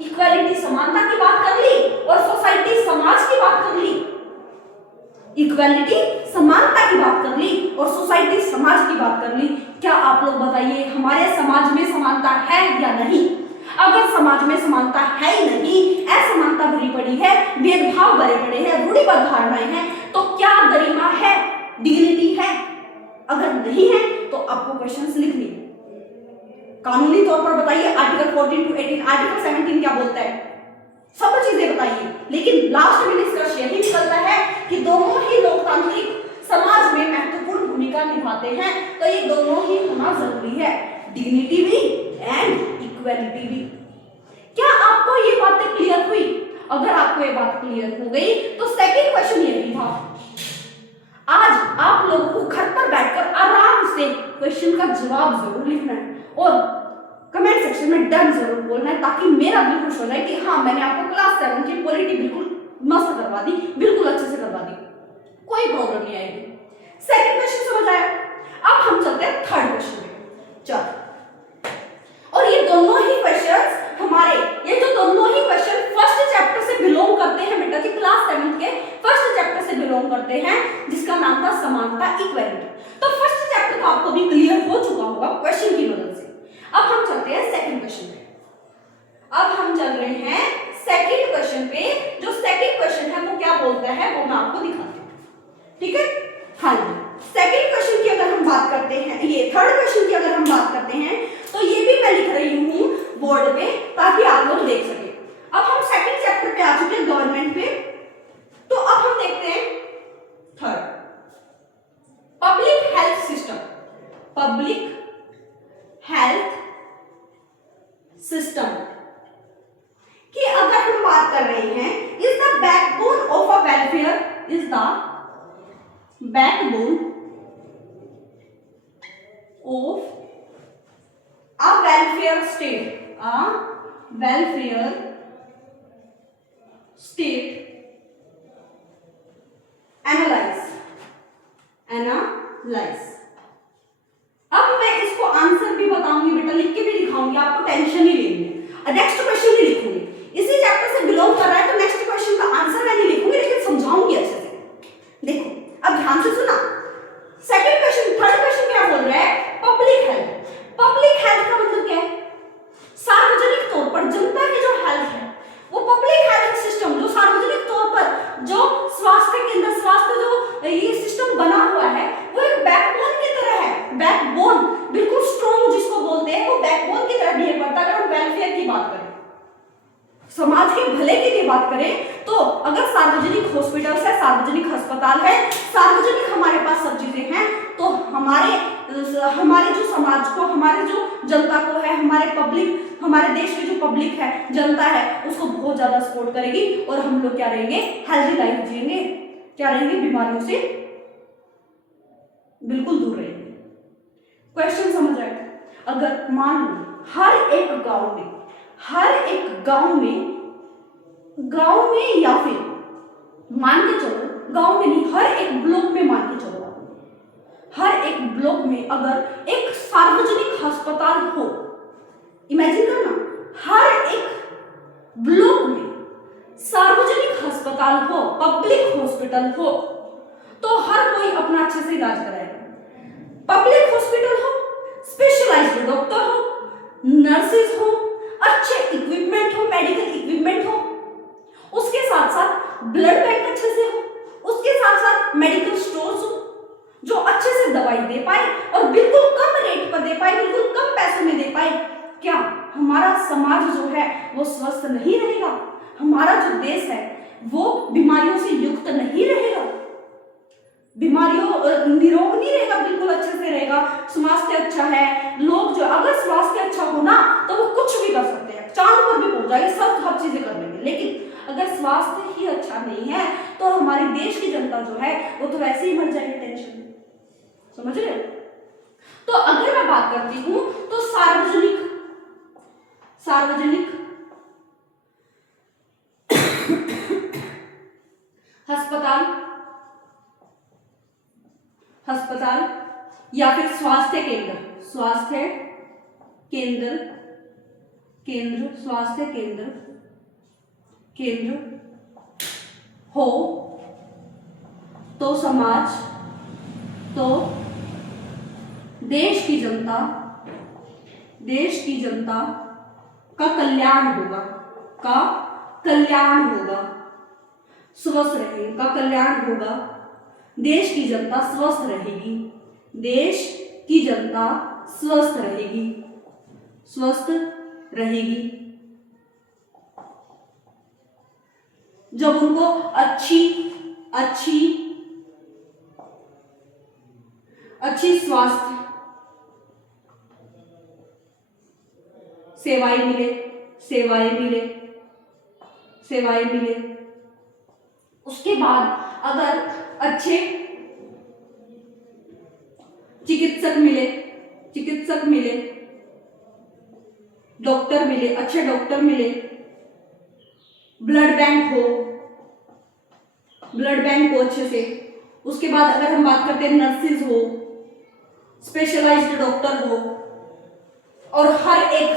इक्वालिटी समानता की बात कर ली और सोसाइटी समाज की बात कर ली। इक्वालिटी समानता की बात कर ली और सोसाइटी समाज की बात कर ली। क्या आप लोग बताइए हमारे समाज में समानता है या नहीं? अगर समाज में समानता है ही नहीं, असमानता भरी पड़ी है, भेदभाव भरे पड़े हैं, रूढ़िबद्ध धारणाएं हैं, तो क्या गरिमा है, डिग्निटी है? अगर नहीं है तो आपको क्वेश्चंस लिखने, कानूनी तौर पर बताइए आर्टिकल 14 to 18, आर्टिकल 17 क्या बोलता है, सब चीजें बताइए। लेकिन लास्ट में निष्कर्ष यही निकलता है कि दोनों ही लोकतांत्रिक समाज में महत्वपूर्ण भूमिका निभाते हैं। तो ये दोनों ही होना जरूरी है, डिग्निटी भी एंड इक्वालिटी भी। क्या आपको ये बातें क्लियर हुई? अगर आपको ये बात क्लियर हो गई तो सेकंड क्वेश्चन यही था। आज आप लोगों को घर पर बैठकर आराम से क्वेश्चन का जवाब जरूर लिखना है और कमेंट सेक्शन में डन जरूर बोलना है, ताकि मेरा दिल खुश हो जाए कि हाँ मैंने आपको क्लास 7 की पॉलिटी बिल्कुल मस्त करवा दी, बिल्कुल अच्छे से करवा दी, कोई प्रॉब्लम नहीं आएगी। सेकंड क्वेश्चन समझ आया? अब हम चलते हैं थर्ड क्वेश्चन में। चलो, और ये दोनों ही क्वेश्चंस हमारे, ये जो दोनों ही क्वेश्चन फर्स्ट चैप्टर से बिलोंग करते हैं बेटा जी, क्लास 7 के फर्स्ट चैप्टर से बिलोंग करते हैं, जिसका नाम था समानता, इक्वालिटी। तो फर्स्ट चैप्टर तो आपको भी क्लियर हो चुका होगा क्वेश्चन की मदद से। अब हम चलते हैं सेकंड क्वेश्चन पे। अब हम चल रहे हैं सेकंड क्वेश्चन पे। जो सेकंड क्वेश्चन है वो क्या बोलता है वो मैं आपको दिखाती हूँ, ठीक है? हाँ जी, सेकंड क्वेश्चन की अगर हम बात करते हैं, ये थर्ड क्वेश्चन की अगर हम बात करते हैं तो ये भी मैं लिख रही हूँ बोर्ड पे ताकि आप लोग देख सके। अब हम सेकंड चैप्टर पे आ चुके हैं, गवर्नमेंट पे। तो अब हम देखते हैं third, public health system. Public health system की अगर हम बात कर रहे हैं, is the backbone of a welfare, is the backbone of a welfare state, a welfare state. Analyse, analyse. अब मैं इसको आंसर भी बताऊंगी बेटा, लिख के भी दिखाऊंगी, आपको टेंशन ही लेनी है। नेक्स्ट क्वेश्चन भी लिखूंगी, इसी चैप्टर से बिलोंग कर रहा है तो नेक्स्ट क्वेश्चन का आंसर मैं नहीं लिखूंगी लेकिन समझाऊंगी अच्छे से। देखो अब ध्यान से सुना, सेकंड क्वेश्चन, थर्ड क्वेश्चन क्या बोल रहा है, पब्लिक हेल्थ। पब्लिक हेल्थ का मतलब क्या है? सार्वजनिक तौर पर जनता की जो हेल्थ है वो पब्लिक हेल्थ सिस्टम, जो सार्वजनिक तौर पर जो स्वास्थ्य केंद्र, स्वास्थ्य जो ये सिस्टम बना हुआ है वो एक बैकबोन की तरह है। बैकबोन बिल्कुल स्ट्रॉन्ग जिसको बोलते हैं, वो बैकबोन की तरह बिहेव करता है। अगर हम वेलफेयर की बात करें, समाज के भले की भी बात करें, तो अगर सार्वजनिक हॉस्पिटल है, सार्वजनिक अस्पताल है, सार्वजनिक हमारे पास सब चीजें हैं, तो हमारे जो समाज को, हमारे जो जनता को है, हमारे पब्लिक, हमारे देश की जो पब्लिक है, जनता है, उसको बहुत ज्यादा सपोर्ट करेगी और हम लोग क्या रहेंगे, हेल्दी लाइफ जिएंगे, क्या रहेंगे, बीमारियों से बिल्कुल दूर रहेंगे। क्वेश्चन समझ आए? अगर मान लो हर एक गांव में, हर एक गांव में या फिर मान के चलो गांव में नहीं, हर एक ब्लॉक में मान के चलो, हर एक ब्लॉक में अगर एक सार्वजनिक अस्पताल हो, इमेजिन करना, हर एक ब्लॉक में सार्वजनिक अस्पताल हो, पब्लिक हॉस्पिटल हो, तो हर कोई अपना अच्छे से इलाज कराएगा। पब्लिक हॉस्पिटल हो, स्पेशलाइज्ड डॉक्टर हो, नर्सेज हो, अच्छे इक्विपमेंट हो, मेडिकल इक्विपमेंट हो, उसके साथ साथ ब्लड बैंक अच्छे से हो, उसके साथ साथ मेडिकल स्टोर्स हो जो अच्छे से दवाई दे पाए और बिल्कुल कम रेट पर दे पाए, बिल्कुल कम पैसों में दे पाए। क्या हमारा समाज जो है वो स्वस्थ नहीं रहेगा? हमारा जो देश है वो बीमारियों से युक्त नहीं रहेगा, बीमारियों निरोग नहीं रहेगा, बिल्कुल अच्छे से रहेगा, स्वास्थ्य अच्छा है, लोग जो अगर स्वास्थ्य अच्छा हो ना तो वो कुछ भी कर सकते हैं, चांद पर भी पहुंच जाएंगे, सब चीजें कर लेंगे। लेकिन अगर स्वास्थ्य ही अच्छा नहीं है तो हमारे देश की जनता जो है वो तो वैसे ही मर जाएगी टेंशन में, समझ रहे हो। तो अगर मैं बात करती हूं तो सार्वजनिक अस्पताल या फिर स्वास्थ्य केंद्र हो तो समाज, तो देश की जनता का कल्याण होगा, स्वस्थ रहेगा, का कल्याण होगा, देश की जनता स्वस्थ रहेगी, स्वस्थ रहेगी जब उनको अच्छी स्वास्थ्य सेवाएं मिले। उसके बाद अगर अच्छे चिकित्सक मिले, अच्छे डॉक्टर मिले, ब्लड बैंक हो अच्छे से। उसके बाद अगर हम बात करते हैं नर्सिस हो, स्पेशलाइज्ड डॉक्टर हो, और हर एक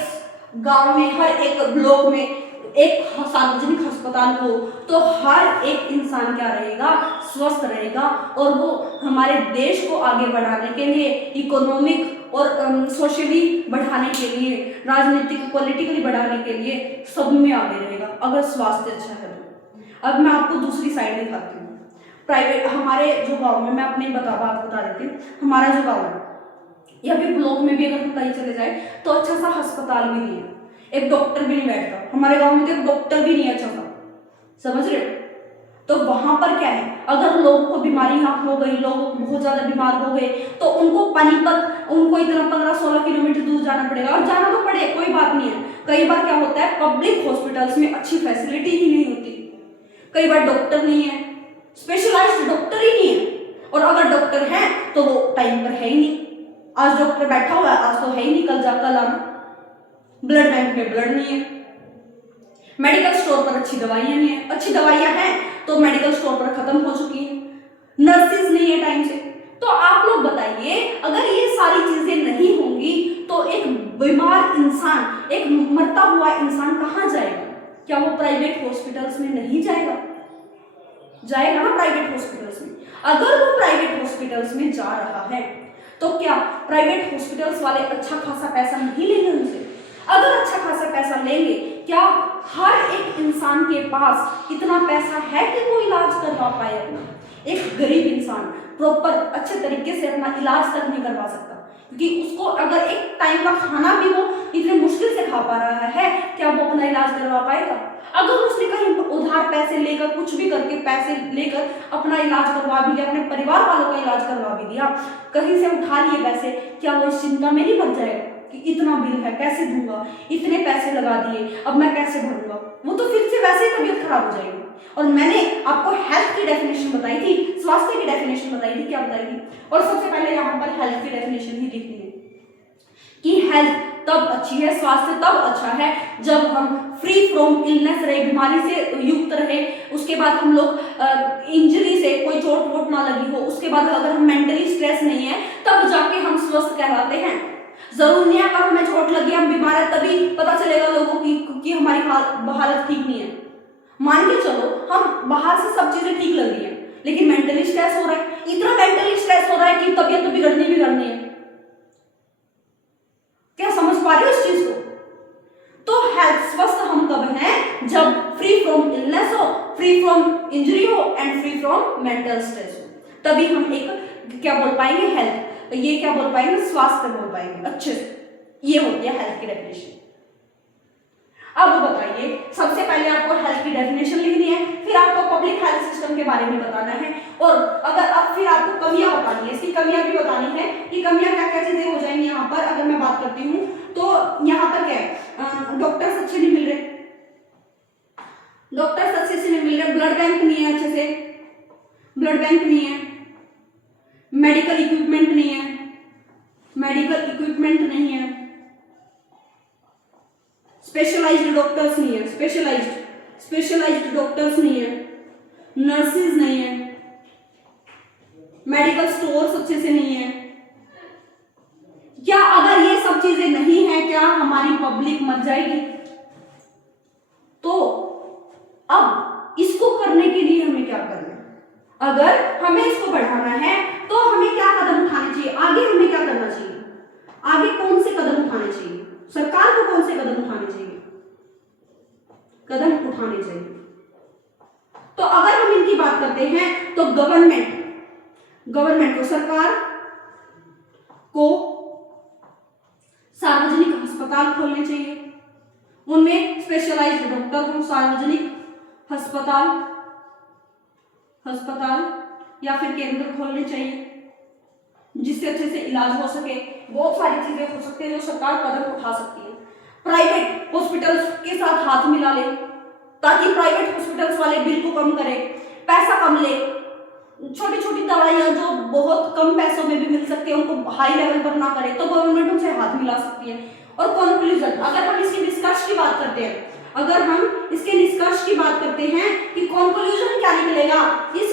गांव में, हर एक ब्लॉक में एक सार्वजनिक अस्पताल हो, तो हर एक इंसान क्या रहेगा, स्वस्थ रहेगा, और वो हमारे देश को आगे बढ़ाने के लिए, इकोनॉमिक और सोशली बढ़ाने के लिए, राजनीतिक पॉलिटिकली बढ़ाने के लिए सब में आगे रहेगा अगर स्वास्थ्य अच्छा है तो। अब मैं आपको दूसरी साइड दिखाती हूँ, प्राइवेट। हमारे जो गाँव में, मैं अपनी बात बता देती हूँ, हमारा जो गाँव है या फिर ब्लॉक में भी अगर हम कहीं चले जाए तो अच्छा सा अस्पताल भी नहीं है, एक डॉक्टर भी नहीं बैठता। हमारे गांव में तो एक डॉक्टर भी नहीं अच्छा था, समझ रहे हो। तो वहां पर क्या है, अगर लोगों को बीमारियां हो गई, लोग बहुत ज्यादा बीमार हो गए, तो उनको पानीपत, उनको इतना 15-16 किलोमीटर दूर जाना पड़ेगा, और जाना तो पड़े, कोई बात नहीं है। कई बार क्या होता है, पब्लिक हॉस्पिटल्स में अच्छी फैसिलिटी ही नहीं होती, कई बार डॉक्टर नहीं है, स्पेशलाइज्ड डॉक्टर ही नहीं है, और अगर डॉक्टर है तो वो टाइम पर है ही नहीं। आज डॉक्टर बैठा हुआ है, आज तो है ही नहीं, कल आना। ब्लड बैंक में ब्लड नहीं है, मेडिकल स्टोर पर अच्छी दवाइयां नहीं है, अच्छी दवाइयां हैं तो मेडिकल स्टोर पर खत्म हो चुकी है, नर्सिस नहीं है टाइम से। तो आप लोग बताइए, अगर ये सारी चीजें नहीं होंगी तो एक बीमार इंसान, एक मरता हुआ इंसान कहाँ जाएगा? क्या वो प्राइवेट हॉस्पिटल्स में नहीं जाएगा? जाएगा ना प्राइवेट हॉस्पिटल्स में। अगर वो प्राइवेट हॉस्पिटल्स में जा रहा है तो क्या प्राइवेट हॉस्पिटल्स वाले अच्छा खासा पैसा नहीं लेंगे उनसे? अगर अच्छा खासा पैसा लेंगे, क्या हर एक इंसान के पास इतना पैसा है कि वो इलाज करवा पाए अपना? एक गरीब इंसान प्रॉपर अच्छे तरीके से अपना इलाज तक नहीं करवा सकता, क्योंकि उसको अगर एक टाइम का खाना भी वो इतने मुश्किल से खा पा रहा है, क्या वो अपना इलाज करवा पाएगा? अगर उसने कहीं उधार पैसे लेकर, कुछ भी करके पैसे लेकर अपना इलाज करवा भी लिया, अपने परिवार वालों का इलाज करवा भी दिया, कहीं से उठा लिए पैसे, क्या वो इस चिंता में नहीं भर जाएगा कि इतना बिल है, कैसे दूंगा, इतने पैसे लगा दिए, अब मैं कैसे भरूंगा? वो तो फिर से वैसे ही तबीयत खराब हो जाएगी। और मैंने आपको हेल्थ की डेफिनेशन बताई थी, स्वास्थ्य की डेफिनेशन बताई थी, क्या बताई थी? और सबसे पहले यहाँ पर हेल्थ की डेफिनेशन ही लिखनी है कि हेल्थ तब अच्छी है, स्वास्थ्य तब अच्छा है जब हम फ्री फ्रॉम इलनेस रहे, बीमारी से युक्त रहे, उसके बाद हम लोग इंजरी से कोई चोट वोट ना लगी हो, उसके बाद अगर हम मेंटली स्ट्रेस नहीं है, तब जाके हम स्वस्थ कहलाते हैं। जरूर नहीं अगर हमें चोट लगी, हम बीमार है, तभी पता चलेगा लोगों की कि हमारी हालत ठीक नहीं है। मान के चलो हम बाहर से सब चीजें ठीक लग रही है, लेकिन मेंटली स्ट्रेस हो रहा है, इतना मेंटली स्ट्रेस हो रहा है कि तबीयत तो बिगड़नी है। क्या समझ पा रहे हो इस चीज को? तो हेल्थ, स्वस्थ हम कब हैं? जब फ्री फ्रॉम इलनेस हो, फ्री फ्रॉम इंजरी हो and free from mental stress हो, तभी हम एक क्या बोल पाएंगे, हेल्थ। ये क्या बोल पाएंगे, स्वास्थ्य बोल पाएंगे अच्छे से। ये होती है हेल्थ की डेफिनेशन। अब बताइए, सबसे पहले आपको हेल्थ की डेफिनेशन लिखनी है, फिर आपको पब्लिक हेल्थ सिस्टम के बारे में बताना है, और अगर अब फिर आपको कमियां बतानी है, इसकी कमियां भी बतानी है कि कमियां क्या क्या चीजें हो जाएंगी। यहाँ पर अगर मैं बात करती हूँ तो यहाँ पर क्या है, डॉक्टर्स अच्छे नहीं मिल रहे, डॉक्टर्स अच्छे से नहीं मिल रहे, ब्लड बैंक नहीं है, अच्छे से ब्लड बैंक नहीं है, मेडिकल इक्विपमेंट नहीं है, मेडिकल इक्विपमेंट नहीं है, स्पेशलाइज्ड डॉक्टर्स नहीं है, स्पेशलाइज्ड डॉक्टर्स नहीं है, नर्सेज नहीं है, मेडिकल स्टोर्स अच्छे से नहीं है। क्या अगर ये सब चीजें नहीं है, क्या हमारी पब्लिक मर जाएगी? तो अब इसको करने के लिए हमें क्या करना है? अगर हमें इसको बढ़ाना है तो हमें क्या कदम उठाने चाहिए? आगे हमें क्या करना चाहिए? आगे कौन से कदम उठाने चाहिए? सरकार को कौन से कदम उठाने चाहिए? कदम उठाने चाहिए। तो अगर हम इनकी बात करते हैं तो गवर्नमेंट को, सरकार को सार्वजनिक अस्पताल खोलने चाहिए, उनमें स्पेशलाइज्ड डॉक्टर हो, सार्वजनिक अस्पताल या फिर केंद्र खोलने चाहिए जिससे अच्छे से इलाज हो सके। बहुत सारी चीजें हो सकती है जो सरकार कदम उठा सकती है। प्राइवेट हॉस्पिटल्स के साथ हाथ मिला ले ताकि प्राइवेट हॉस्पिटल्स वाले बिल को कम करें, पैसा कम ले, छोटी छोटी दवाइयां जो बहुत कम पैसों में भी मिल सकती है उनको हाई लेवल पर ना करे, तो गवर्नमेंट उनसे हाथ मिला सकती है। और कंक्लूजन, अगर हम इसके निष्कर्ष की बात करते हैं, कि कंक्लूजन क्या निकलेगा, इस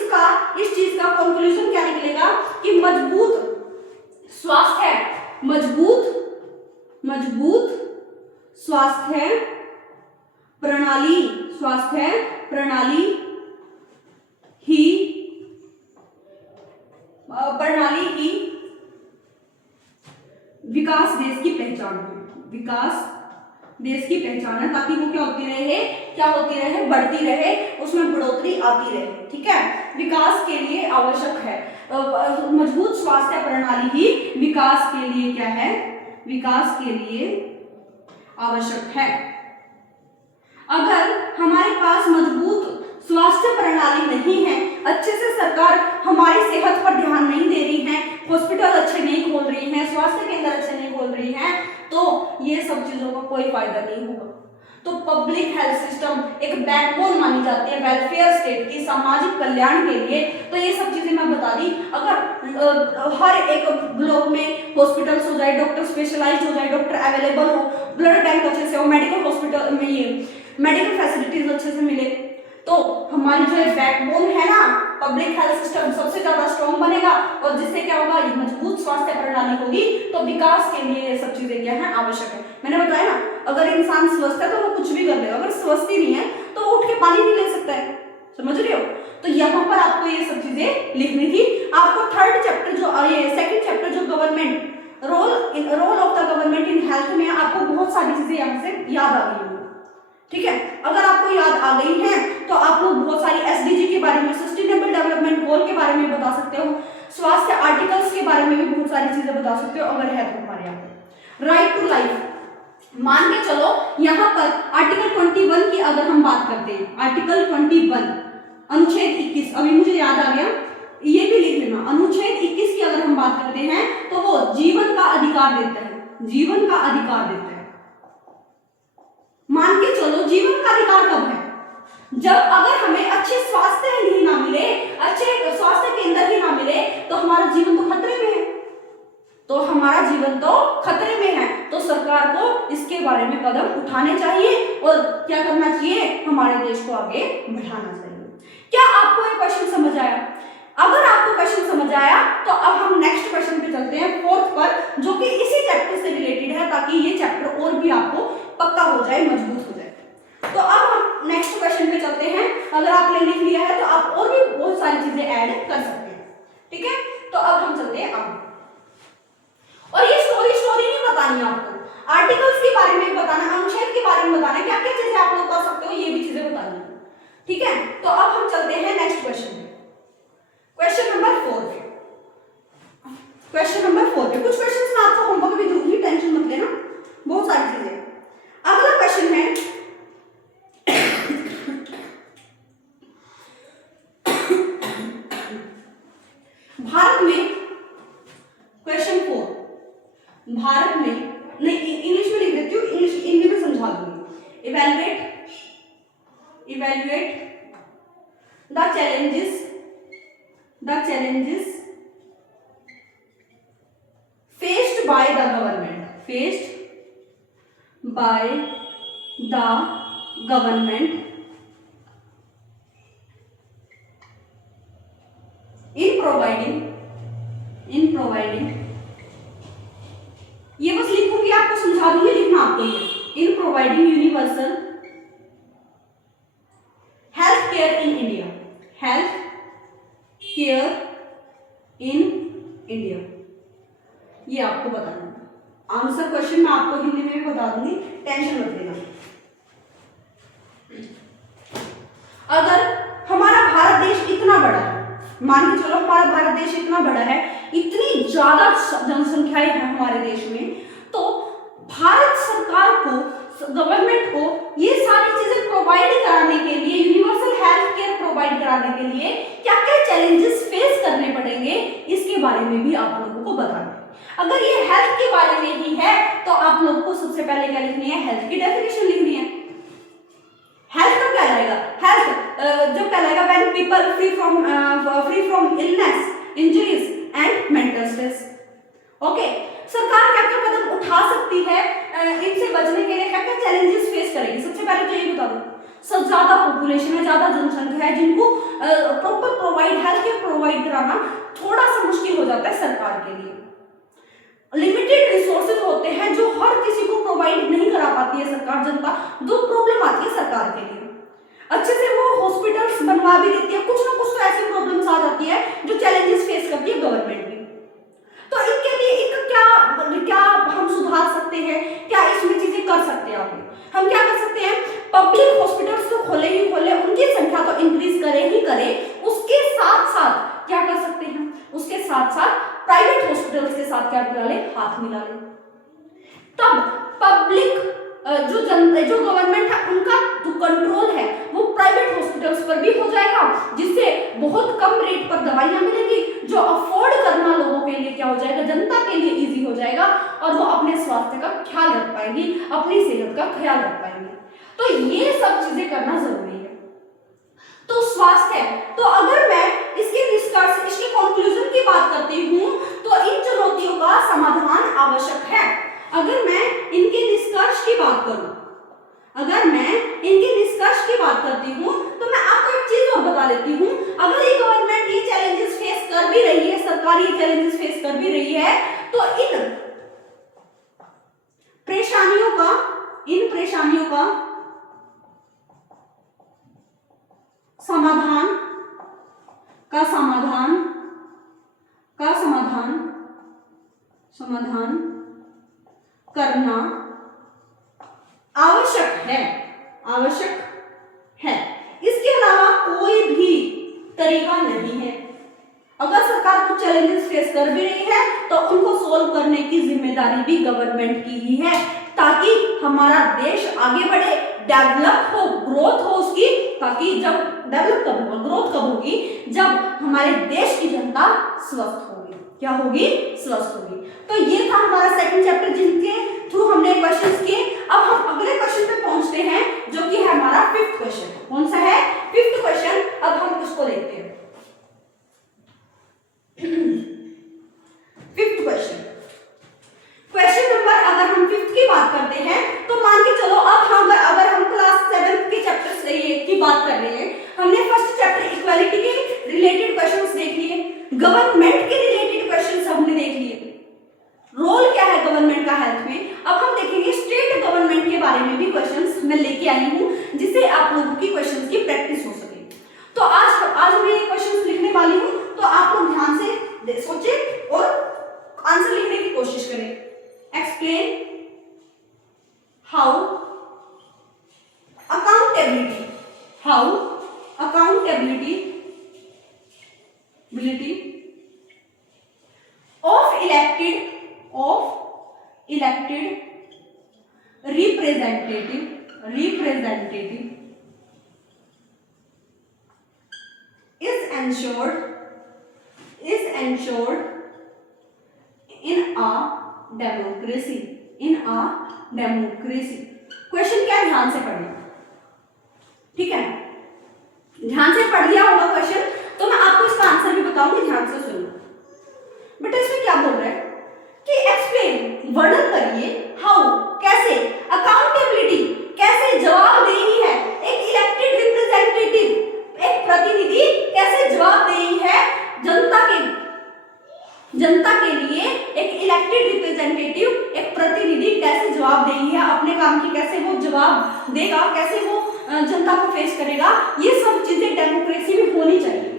चीज का कंक्लूजन क्या निकलेगा कि मजबूत स्वास्थ्य प्रणाली ही विकास देश की पहचान है, ताकि वो क्या होती रहे, बढ़ती रहे, उसमें बढ़ोतरी आती रहे। ठीक है, विकास के लिए आवश्यक है, मजबूत स्वास्थ्य प्रणाली ही विकास के लिए क्या है, विकास के लिए आवश्यक है। अगर हमारे पास मजबूत स्वास्थ्य प्रणाली नहीं है, अच्छे से सरकार हमारी सेहत पर ध्यान नहीं दे रही है, हॉस्पिटल अच्छे नहीं खोल रही है, स्वास्थ्य केंद्र अच्छे नहीं खोल रही है, तो ये सब चीजों का कोई फायदा नहीं होगा। तो पब्लिक हेल्थ सिस्टम एक बैकबोन मानी जाती है वेलफेयर स्टेट की, सामाजिक कल्याण के लिए। तो ये सब चीजें मैं बता दी। अगर हर एक ब्लॉक में हॉस्पिटल्स हो जाए, डॉक्टर स्पेशलाइज्ड हो जाए, डॉक्टर अवेलेबल हो, ब्लड बैंक अच्छे से हो, मेडिकल हॉस्पिटल में ये मेडिकल फैसिलिटीज अच्छे से मिले, तो हमारी जो बैकबोन है ना पब्लिक हेल्थ सिस्टम सबसे ज्यादा स्ट्रॉन्ग बनेगा, और जिससे क्या होगा, ये मजबूत स्वास्थ्य प्रणाली होगी। तो विकास के लिए ये सब चीजें क्या है, आवश्यक है। मैंने बताया ना, अगर इंसान स्वस्थ है तो वो कुछ भी कर लेगा, अगर स्वस्थ ही नहीं है तो वो उठ के पानी नहीं ले सकता है। समझ रहे हो? तो यहाँ पर आपको ये सब चीजें लिखनी थी। आपको थर्ड चैप्टर सेकंड चैप्टर जो government role of the government in health में आपको बहुत सारी चीजें यहाँ से याद आ गई। ठीक है, अगर आपको याद आ गई है तो आप लोग बहुत सारी एसडीजी के बारे में, सस्टेनेबल डेवलपमेंट गोल के बारे में बता सकते हो, स्वास्थ्य आर्टिकल्स के बारे में भी बहुत सारी चीजें बता सकते हो अगर है तो हमारे यहाँ पे। राइट टू लाइफ मान के चलो, यहाँ पर आर्टिकल 21 की अगर हम बात करते हैं, आर्टिकल 21 अनुच्छेद 21, अभी मुझे याद आ गया, ये भी लिख लेना। अनुच्छेद 21 की अगर हम बात करते हैं तो वो जीवन का अधिकार देता है, मान के चलो जीवन का अधिकार कब है, जब अगर हमें अच्छे स्वास्थ्य ही ना मिले, अच्छे स्वास्थ्य केंद्र ही ना मिले, तो हमारा जीवन तो खतरे में है। तो सरकार को इसके बारे में कदम उठाने चाहिए और क्या करना चाहिए, हमारे देश को आगे बढ़ाना चाहिए। क्या आपको ये क्वेश्चन समझ आया? अगर आपको क्वेश्चन समझ आया तो अब हम नेक्स्ट क्वेश्चन पे चलते हैं, फोर्थ पर, जो कि इसी चैप्टर से रिलेटेड है, ताकि ये चैप्टर और भी आपको पक्का हो जाए, मजबूत हो जाए। तो अब हम नेक्स्ट क्वेश्चन पे चलते हैं। अगर आपने लिख लिया है तो आप और भी बहुत सारी चीजें ऐड कर सकते हैं। ठीक है, तो अब हम चलते हैं आगे। और ये स्टोरी नहीं बतानी है आपको, आर्टिकल्स के बारे में बताना, अनुच्छेद के बारे में बताना, क्या क्या चीजें आप लोग कर सकते हो, ये भी चीजें बतानी है। ठीक है, तो अब हम चलते हैं नेक्स्ट क्वेश्चन पे, क्वेश्चन नंबर 4 पे। कुछ क्वेश्चन मैं आपको होमवर्क भी दूंगी, टेंशन मत लेना, बहुत सारी चीजें। अगला क्वेश्चन है भारत में, क्वेश्चन 4, भारत में, नहीं इंग्लिश में लिख देती हूँ, इंग्लिश हिंदी में समझा दूंगी। Evaluate the challenges faced by the government in providing, ये बस लिखूंगी, आपको समझा दूंगी, लिखना आपको ये, in providing universal health care in India, ये आपको बताना है। आंसर क्वेश्चन मैं आपको हिंदी में भी बता दूंगी, टेंशन मत लेना। अगर हमारा भारत देश इतना बड़ा है, मान के चलो हमारा भारत देश इतना बड़ा है, इतनी ज्यादा जनसंख्याएं है हमारे देश में, तो भारत सरकार को, गवर्नमेंट को ये सारी चीजें प्रोवाइड कराने के लिए, यूनिवर्सल हेल्थ केयर प्रोवाइड कराने के लिए क्या क्या चैलेंजेस फेस करने पड़ेंगे, इसके बारे में भी आप लोगों को बताना है। अगर ये हेल्थ के बारे में ही है तो आप लोग को सबसे पहले क्या लिखनी है, हेल्थ की डेफिनेशन लिखनी है। हेल्थ का क्या रहेगा, हेल्थ जो कहलाएगा when people free from illness, injuries and mental stress. Okay, सरकार क्या क्या कदम उठा सकती है इनसे बचने के लिए, क्या क्या चैलेंजेस फेस करेगी। सबसे पहले तो ये बता दो, सब ज्यादा पॉपुलेशन है, ज्यादा जनसंख्या है, जिनको प्रॉपर हेल्थ केयर प्रोवाइड कराना थोड़ा सा मुश्किल हो जाता है सरकार के लिए। लिमिटेड रिसोर्सेज होते हैं जो हर किसी को प्रोवाइड नहीं करा पाती है सरकार, जनता, दो प्रॉब्लम आती है सरकार के लिए। अच्छे से वो हॉस्पिटल्स बनवा भी देती है, कुछ ना कुछ तो ऐसी प्रॉब्लम्स आ जाती है जो चैलेंजेस फेस करती है गवर्नमेंट भी। तो इनके लिए क्या हम सुधार सकते हैं, क्या इसमें चीजें कर सकते हैं हम क्या कर सकते हैं, पब्लिक हॉस्पिटल्स तो खोले ही खोले, उनकी संख्या तो इंक्रीज करे ही करे, उसके साथ साथ क्या कर सकते हैं, उसके साथ साथ प्राइवेट हॉस्पिटल्स के साथ क्या मिला ले, हाथ मिला ले। तब पब्लिक जो गवर्नमेंट है उनका जो कंट्रोल है वो प्राइवेट हॉस्पिटल्स पर भी हो जाएगा, जिससे बहुत कम रेट पर दवाइयां मिलेंगी, जो अफोर्ड करना लोगों के लिए क्या हो जाएगा, जनता के लिए इजी हो जाएगा, और वो अपने स्वास्थ्य का ख्याल रख पाएंगी, अपनी सेहत का ख्याल रख पाएंगे। तो ये सब चीजें करना जरूरी है। तो स्वास्थ्य, तो अगर मैं इसके निष्कर्ष, इसके कंक्लूजन की बात करती हूँ तो इन चुनौतियों का समाधान आवश्यक है। अगर मैं इनके निष्कर्ष की बात करूं, करती हूँ तो मैं आपको एक चीज और बता देती हूँ, अगर ये गवर्नमेंट ये चैलेंजेस फेस कर भी रही है, सरकार ये चैलेंजेस फेस कर भी रही है, तो इन परेशानियों का समाधान करना आवश्यक है। इसके अलावा कोई भी तरीका नहीं है। अगर सरकार कुछ चैलेंजेस फेस कर भी रही है तो उनको सोल्व करने की जिम्मेदारी भी गवर्नमेंट की ही है, ताकि हमारा देश आगे बढ़े, डेवलप हो, ग्रोथ हो उसकी, ताकि जब डेवलप कब होगा, ग्रोथ कब होगी, जब हमारे देश की जनता स्वस्थ होगी। क्या होगी? स्वस्थ होगी। तो ये था हमारा सेकंड चैप्टर, जिनके थ्रू हमने क्वेश्चंस किए। अब हम अगले क्वेश्चन पे पहुंचते हैं, जो कि है हमारा फिफ्थ क्वेश्चन। कौन सा है? Fifth question. अब हम उसको देखते हैं। फिफ्थ क्वेश्चन नंबर, अगर हम फिफ्थ की बात करते हैं तो मान के चलो, अब हम अगर हम क्लास 7 के चैप्टर से की बात कर रहे हैं, हमने फर्स्ट चैप्टर इक्वालिटी के रिलेटेड क्वेश्चंस देख लिए, गवर्नमेंट के रिलेटेड क्वेश्चंस हमने देख लिए, रोल क्या है गवर्नमेंट का हेल्थ में। अब हम देखेंगे स्टेट गवर्नमेंट के बारे में भी क्वेश्चंस मैं लेके आई हूं, जिससे आप लोगों की क्वेश्चंस की प्रैक्टिस हो सके। तो आज मैं ये क्वेश्चंस लिखने वाली हूं, तो आप लोग ध्यान से सोचें और आंसर लिखने की कोशिश करें। Explain how accountability of elected representative is ensured ensured in a democracy, in a democracy। Question क्या है, ध्यान से पढ़िए, ठीक है, ध्यान से पढ़ लिया होगा क्वेश्चन, तो मैं आपको इसका आंसर भी बताऊंगी, ध्यान से सुनो। बेटा इसमें क्या बोल रहा है कि एक्सप्लेन, वर्णन करिए, हाउ, कैसे, अकाउंटेबिलिटी, कैसे जवाबदेही है, एक इलेक्टेड रिप्रेजेंटेटिव, एक प्रतिनिधि कैसे जवाबदेही है जनता के लिए एक इलेक्टेड रिप्रेजेंटेटिव, एक प्रतिनिधि कैसे जवाबदेही है अपने काम की, कैसे वो जवाब देगा, कैसे वो जनता को फेस करेगा, ये सब चीजें डेमोक्रेसी में होनी चाहिए।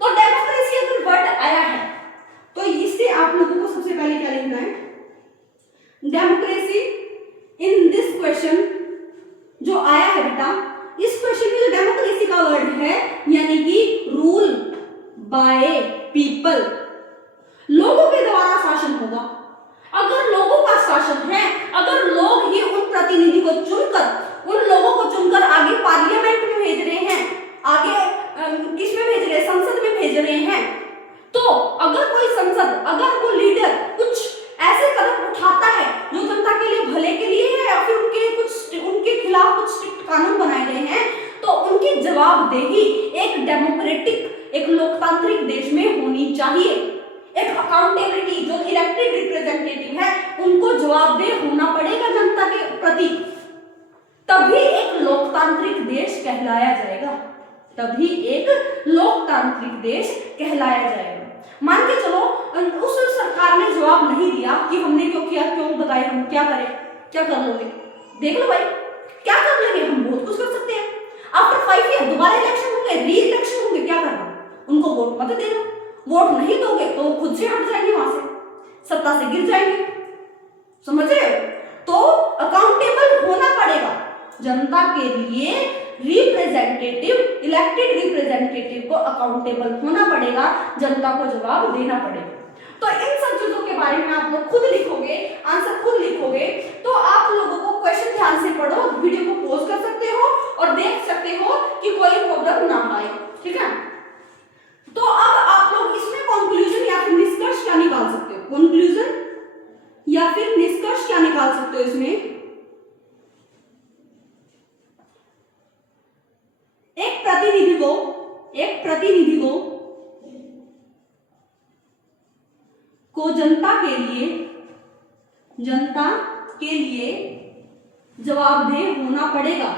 तो डेमोक्रेसी अगर वर्ड आया है तो इससे आप लोगों को सबसे पहले क्या लिखना है, डेमोक्रेसी इन दिस क्वेश्चन जो आया है बेटा, इस क्वेश्चन में जो डेमोक्रेसी का वर्ड है यानी कि रूल बाय पीपल, लोगों के द्वारा शासन होगा। अगर लोगों का शासन है, अगर लोग ही उन प्रतिनिधि को चुनकर, उन लोगों को चुनकर आगे पार्लियामेंट में भेज रहे हैं, आगे किसमें भेज रहे हैं, संसद में भेज रहे हैं, तो अगर कोई संसद, अगर वो लीडर कुछ ऐसे कदम उठाता है जो जनता के लिए भले के लिए है या फिर उनके खिलाफ कुछ स्ट्रिक्ट कानून बनाए गए हैं, तो उनकी जवाबदेही एक डेमोक्रेटिक, एक लोकतांत्रिक देश में होनी चाहिए। एक अकाउंटेबिलिटी, जो इलेक्टेड रिप्रेजेंटेटिव है उनको जवाबदेह होना पड़ेगा जनता के प्रति, तभी एक लोकतांत्रिक देश कहलाया जाएगा, तभी एक लोकतांत्रिक देश कहलाया जाएगा। मान के चलो उस सरकार ने जवाब नहीं दिया कि हमने क्यों किया, क्यों बताए, हम क्या करें, क्या कर लोगे, देख लो भाई, क्या कर लेंगे, हम बहुत कुछ कर सकते हैं। आफ्टर 5 ईयर दोबारा इलेक्शन होंगे, री इलेक्शन होंगे, क्या करना, उनको वोट मत देना, वोट नहीं दोगे तो वो खुद से हट जाएंगे, वहां से सत्ता से गिर जाएंगे, समझ रहे हो। तो अकाउंटेबल होना पड़ेगा जनता के लिए, रिप्रेजेंटेटिव, इलेक्टेड रिप्रेजेंटेटिव को अकाउंटेबल होना पड़ेगा, जनता को जवाब देना पड़ेगा। तो इन सब चीजों के बारे में आप लोग खुद लिखोगे, आंसर खुद लिखोगे, तो आप लोगों को क्वेश्चन ध्यान से पढ़ो, वीडियो को पॉज कर सकते हो और देख सकते हो कि कोई प्रॉब्लम ना आए, ठीक है। तो अब आप लोग इसमें कंक्लूजन या फिर निष्कर्ष क्या निकाल सकते हो, कंक्लूजन या फिर निष्कर्ष क्या निकाल सकते हो इसमें, एक प्रतिनिधि को जनता के लिए जवाबदेह होना पड़ेगा,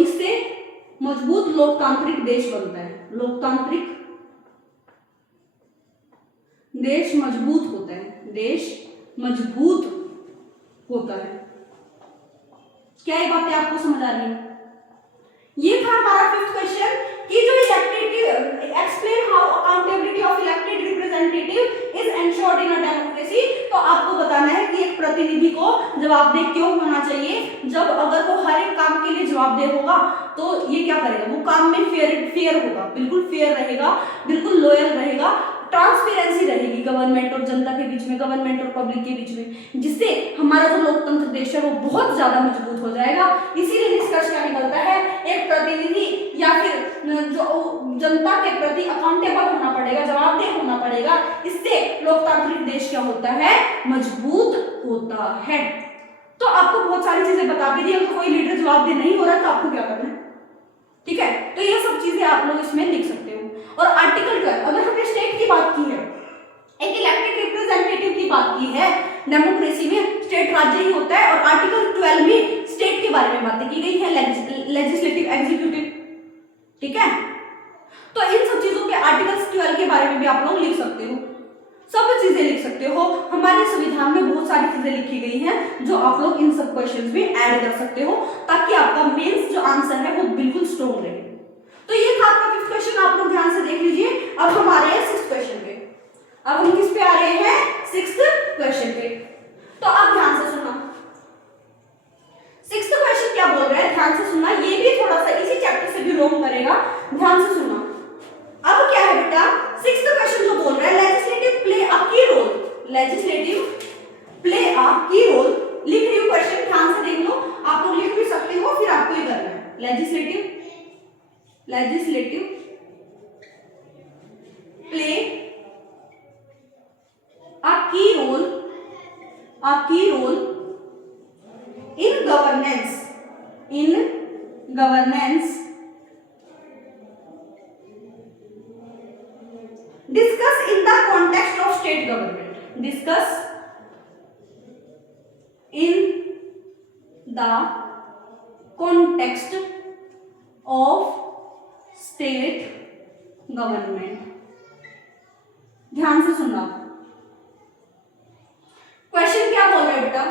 इससे मजबूत लोकतांत्रिक देश बनता है, लोकतांत्रिक देश मजबूत होता है, देश मजबूत होता है। क्या ये बातें आपको समझ आ रही है? ये था हमारा 5th क्वेश्चन कि जो explain how accountability of elected representative is ensured in a democracy. तो आपको बताना है कि एक प्रतिनिधि को जवाबदेह क्यों होना चाहिए, जब अगर वो हर एक काम के लिए जवाबदेह होगा तो ये क्या करेगा, वो काम में फेयर होगा, बिल्कुल फेयर रहेगा, बिल्कुल लॉयल रहेगा, ट्रांसपेरेंसी रहेगी गवर्नमेंट और जनता के बीच में, गवर्नमेंट और पब्लिक के बीच में, जिससे हमारा जो लोकतंत्र देश है वो बहुत ज्यादा मजबूत हो जाएगा। इसीलिए निष्कर्ष क्या निकलता है, एक प्रतिनिधि या फिर जो जनता के प्रति अकाउंटेबल होना पड़ेगा, जवाबदेह होना पड़ेगा, इससे लोकतांत्रिक देश क्या होता है, मजबूत होता है। तो आपको बहुत सारी चीजें बता भी दी, अगर कोई लीडर जवाबदेह नहीं हो रहा तो आपको क्या करना है, ठीक है। तो ये सब चीजें आप लोग इसमें लिख सकते हो। और आर्टिकल 12, अगर हमने स्टेट की बात की है, एक इलेक्टेड रिप्रेजेंटेटिव की बात की है, डेमोक्रेसी में स्टेट राज्य ही होता है, और आर्टिकल 12 में स्टेट के बारे में बातें की गई है, लेजिस्लेटिव, एग्जीक्यूटिव, ठीक है। तो इन सब चीजों के आर्टिकल 12 के बारे में भी आप लोग लिख सकते हो, सब चीजें लिख सकते हो। हमारे संविधान में बहुत सारी चीजें लिखी गई हैं जो आप लोग इन सब क्वेश्चंस में ऐड कर सकते हो, ताकि आपका मेंस जो आंसर है वो बिल्कुल स्ट्रॉन्ग रहे। तो ये था आपका 5th क्वेश्चन, आप लोग ध्यान से देख लीजिए। अब हम आ रहे हैं 6th क्वेश्चन पे। अब हम किस पे आ रहे हैं, 6th क्वेश्चन पे। तो अब ध्यान से सुनना, 6th क्वेश्चन क्या बोल रहा है, ध्यान से सुनना, ये भी थोड़ा सा इसी चैप्टर से भी रोम करेगा, ध्यान से सुनना। अब क्या है बेटा, 6th क्वेश्चन जो बोल legislative play a key role in governance discuss in the context of state government discuss in the context of state government। ध्यान से सुनना, क्वेश्चन क्या बोल रहे हैं बेटा,